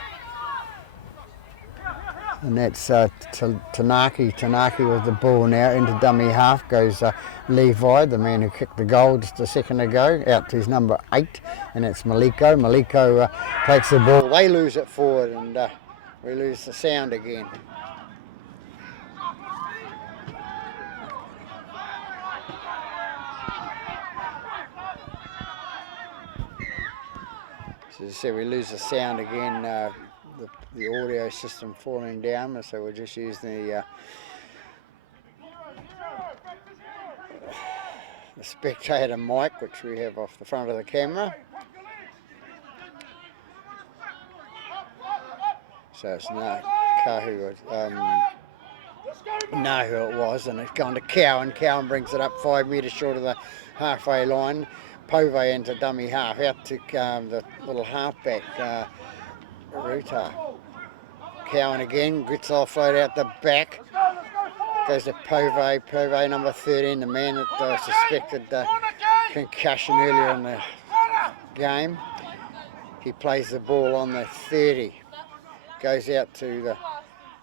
And that's Tanaki. Tanaki with the ball now into dummy half. Goes Levi, the man who kicked the goal just a second ago, out to his number 8. And it's Maliko. Maliko takes the ball. They lose it forward, and we lose the sound again. So as I said, we lose the sound again. The audio system falling down, so we'll just use the the spectator mic, which we have off the front of the camera. So it's Nahu it was, and it's gone to Cowan. Cowan brings it up 5 metres short of the halfway line. Pove into dummy half, out to the little halfback, Ruta. Cowan again, gets offload out the back. Goes to Pove number 13, the man that suspected concussion earlier in the game. He plays the ball on the 30. Goes out to the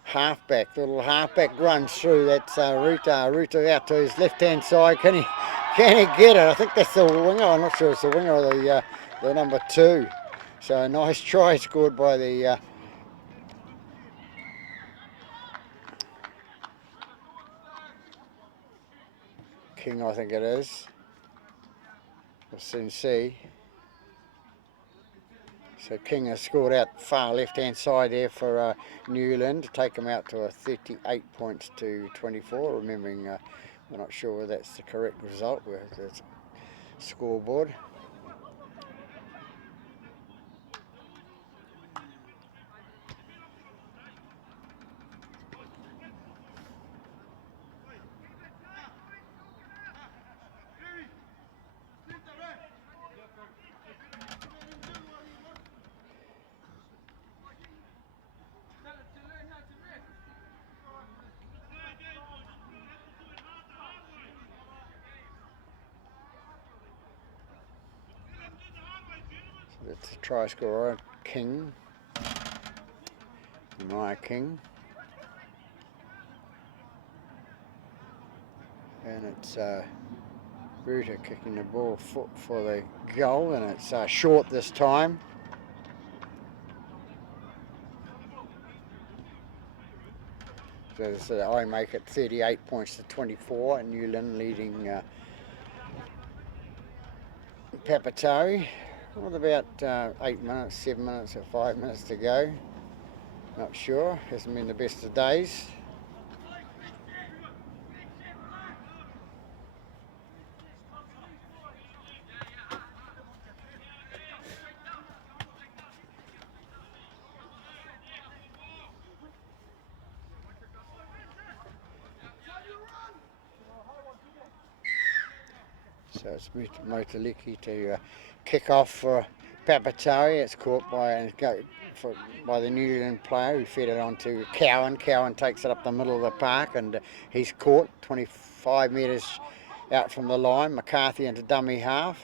halfback. The little halfback runs through. That's Ruta. Ruta out to his left-hand side. Can he get it? I think that's the winger. I'm not sure it's the winger or the number 2. So a nice try scored by the King, I think it is. We'll soon see. So King has scored out far left-hand side there for Newland to take them out to a 38 points to 24. Remembering, we're not sure whether that's the correct result with the scoreboard. It's a try scorer, King, Maya King, and it's Ruta kicking the ball for the goal, and it's short this time. So I make it 38 points to 24, and Newland leading Papatoetoe. With about 8 minutes, 7 minutes or 5 minutes to go. Not sure, hasn't been the best of days. So it's Motaliki to kick off for Papatoetoe. It's caught by the Newland player who fed it on to Cowan. Cowan takes it up the middle of the park, and he's caught 25 metres out from the line. McCarthy into dummy half.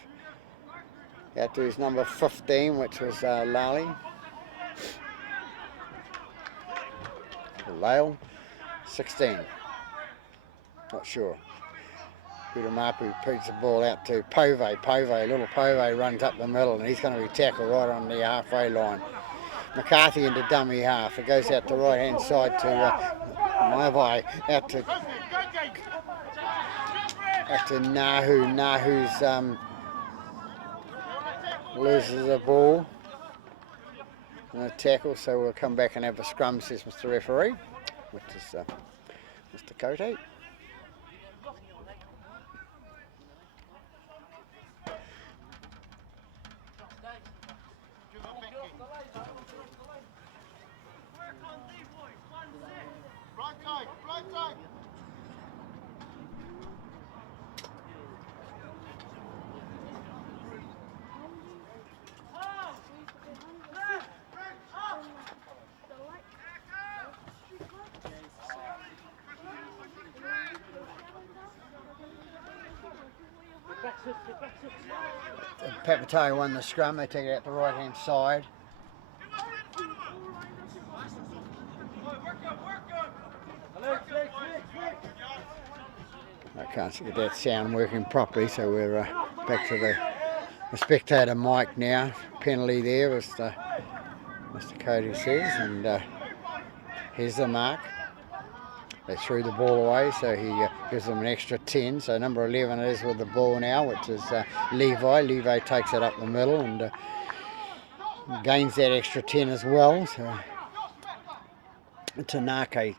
Out to his number 15, which was Lally. Lale. 16. Not sure. Udamapu puts the ball out to Pove. Little Pove runs up the middle, and he's going to be tackled right on the halfway line. McCarthy into dummy half. It goes out the right hand side to Maivai, out to Nahu. Nahu's loses the ball in a tackle, so we'll come back and have a scrum, says Mr. Referee, which is Mr. Cote. Papatoetoe won the scrum. They take it out the right hand side. I can't get that sound working properly, so we're back to the spectator mic now. Penalty there, as Mr. Cody says, and here's the mark. They threw the ball away, so he gives them an extra 10. So number 11 is with the ball now, which is Levi. Levi takes it up the middle and gains that extra 10 as well. So Tanake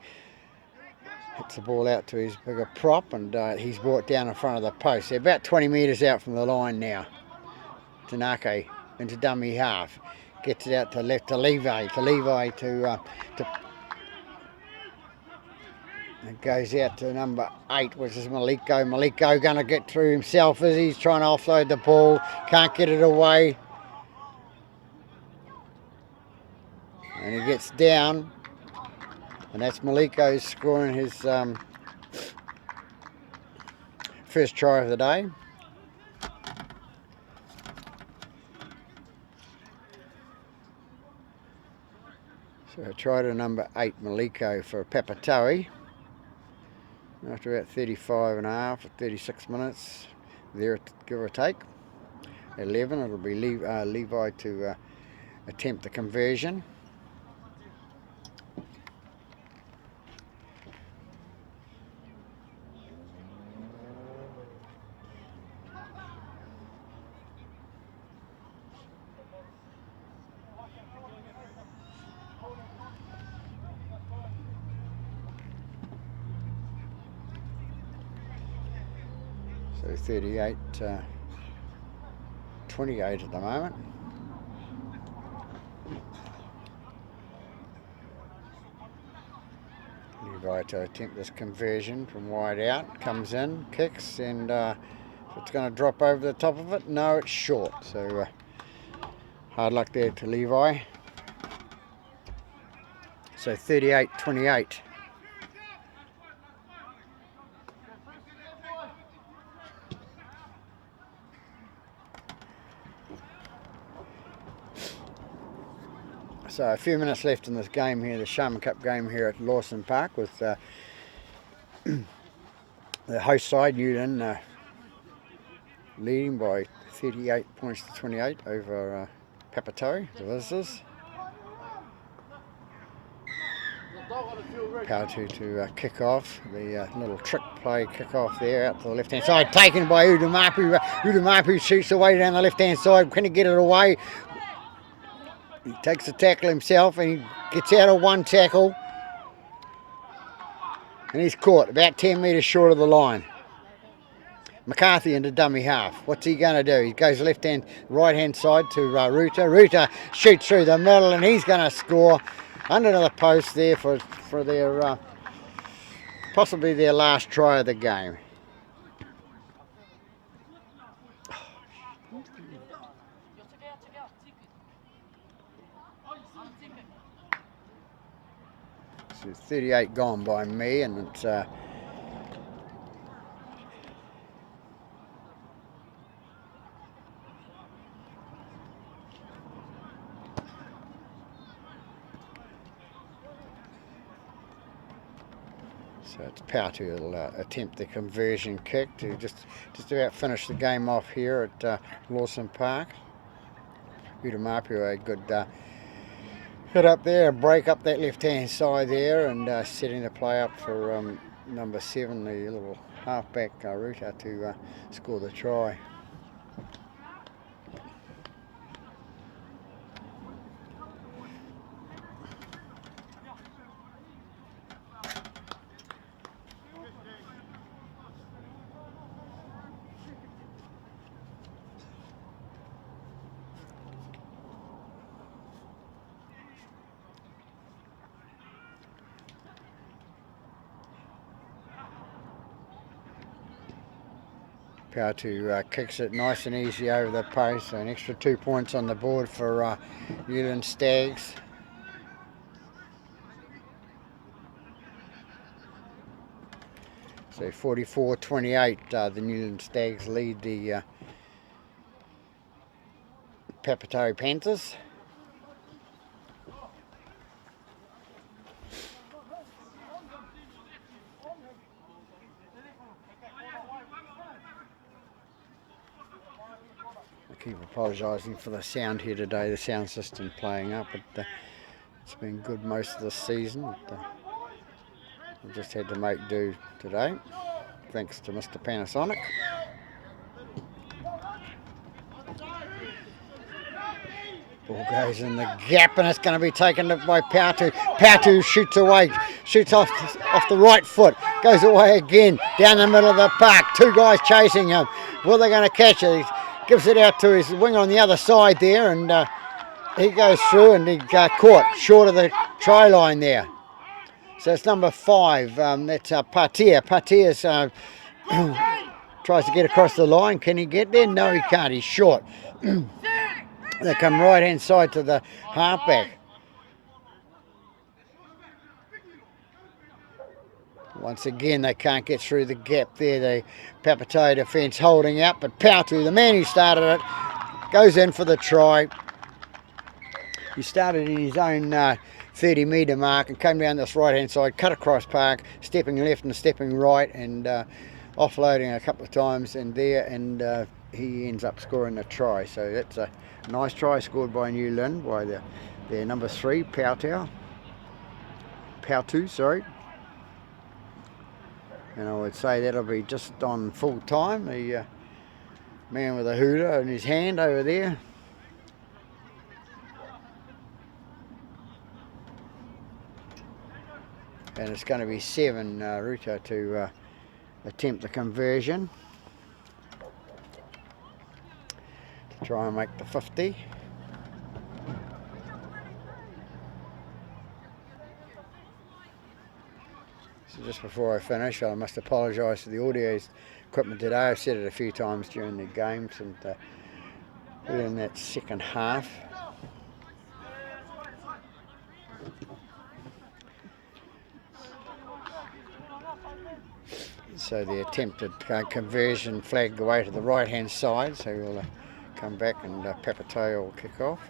Hits the ball out to his bigger prop, and he's brought down in front of the post. They're about 20 metres out from the line now. Tanaka into dummy half. Gets it out to left to Levi. It goes out to number 8, which is Maliko. Maliko going to get through himself as he's trying to offload the ball. Can't get it away. And he gets down. And that's Maliko scoring his first try of the day. So try to number 8, Maliko for Papatoetoe. After about 35 and a half or 36 minutes, there, give or take. 11, it'll be Levi to attempt the conversion. So 38, 28 at the moment. Levi to attempt this conversion from wide out, comes in, kicks, and it's going to drop over the top of it. No, it's short. So hard luck there to Levi. So 38-28. So a few minutes left in this game here, the Sharman Cup game here at Lawson Park, with the host side, New Lynn, leading by 38 points to 28 over Papatoetoe, the visitors. Papatoetoe to kick off, the little trick play kick off there out to the left hand side, taken by Udamapu. Udamapu shoots away down the left hand side. Can he get it away? He takes the tackle himself and he gets out of one tackle, and he's caught about 10 metres short of the line. McCarthy into dummy half. What's he going to do? He goes right hand side to Ruta. Ruta shoots through the middle, and he's going to score under the post there for their possibly their last try of the game. So 38 gone by me, and it's so it's Papatoetoe who'll attempt the conversion kick to just about finish the game off here at Lawson Park. Udamapu a good hit up there and break up that left hand side there, and setting the play up for number 7, the little halfback Ruta, to score the try. Papatoetoe kicks it nice and easy over the post, so an extra 2 points on the board for New Lynn Stags. So 44-28, the New Lynn Stags lead the Papatoetoe Panthers. I keep apologising for the sound here today, the sound system playing up, but it's been good most of the season. But, I just had to make do today, thanks to Mr. Panasonic. Ball goes in the gap and it's going to be taken by Papatoetoe. Papatoetoe shoots away, shoots off the right foot, goes away again, down the middle of the park. Two guys chasing him. Well, they're going to catch it. He gives it out to his wing on the other side there, and he goes through and he caught short of the try line there. So it's number 5. That's Papatoetoe. Papatoetoe tries to get across the line. Can he get there? No, he can't. He's short. They come right hand side to the halfback. Once again, they can't get through the gap there. The Papatoetoe defence holding out, but Papatoetoe, the man who started it, goes in for the try. He started in his own 30-metre mark and came down this right hand side, cut across park, stepping left and stepping right, and offloading a couple of times in there, and he ends up scoring a try. So that's a nice try scored by New Lynn, by their number 3, Papatoetoe, sorry. And I would say that'll be just on full time. The man with a hooter in his hand over there. And it's going to be 7 Ruta to attempt the conversion. To try and make the 50. So just before I finish, I must apologise for the audio equipment today. I've said it a few times during the games, and we're in that second half. So the attempted conversion flagged away to the right hand side, so we'll come back and Papatoetoe will kick off.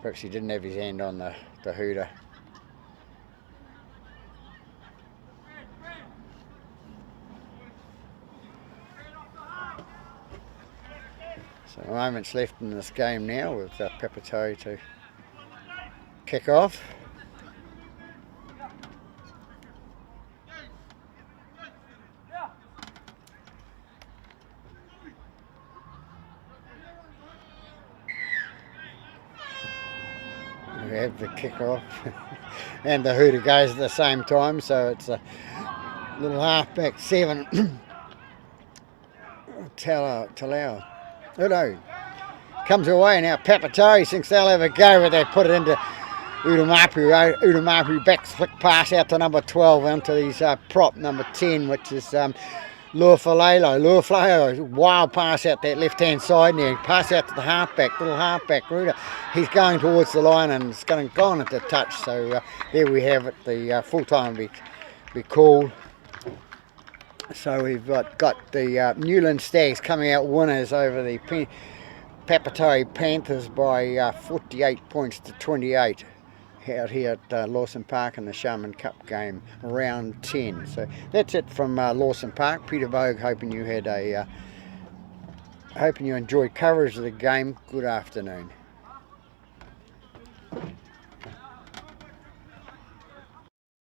Perhaps he didn't have his hand on the hooter. So a moment's left in this game now with Papatoetoe to kick off. We have the kick-off and the hooter goes at the same time, so it's a little halfback 7. Talau. Oh no. Comes away now. Papatoetoe thinks they'll have a go, but they put it into Udamapu. Udamapu back flick pass out to number 12 onto his prop number 10, which is Luafalelo, wild pass out that left-hand side now. Pass out to the halfback, little halfback, Ruta. He's going towards the line and it's going to go on at the touch. So there we have it. The full time will be called. So we've got the Newland Stags coming out winners over the Papatoetoe Panthers by 48 points to 28. Out here at Lawson Park in the Sharman Cup game, round 10. So that's it from Lawson Park. Peter Vogue, hoping you enjoyed coverage of the game. Good afternoon.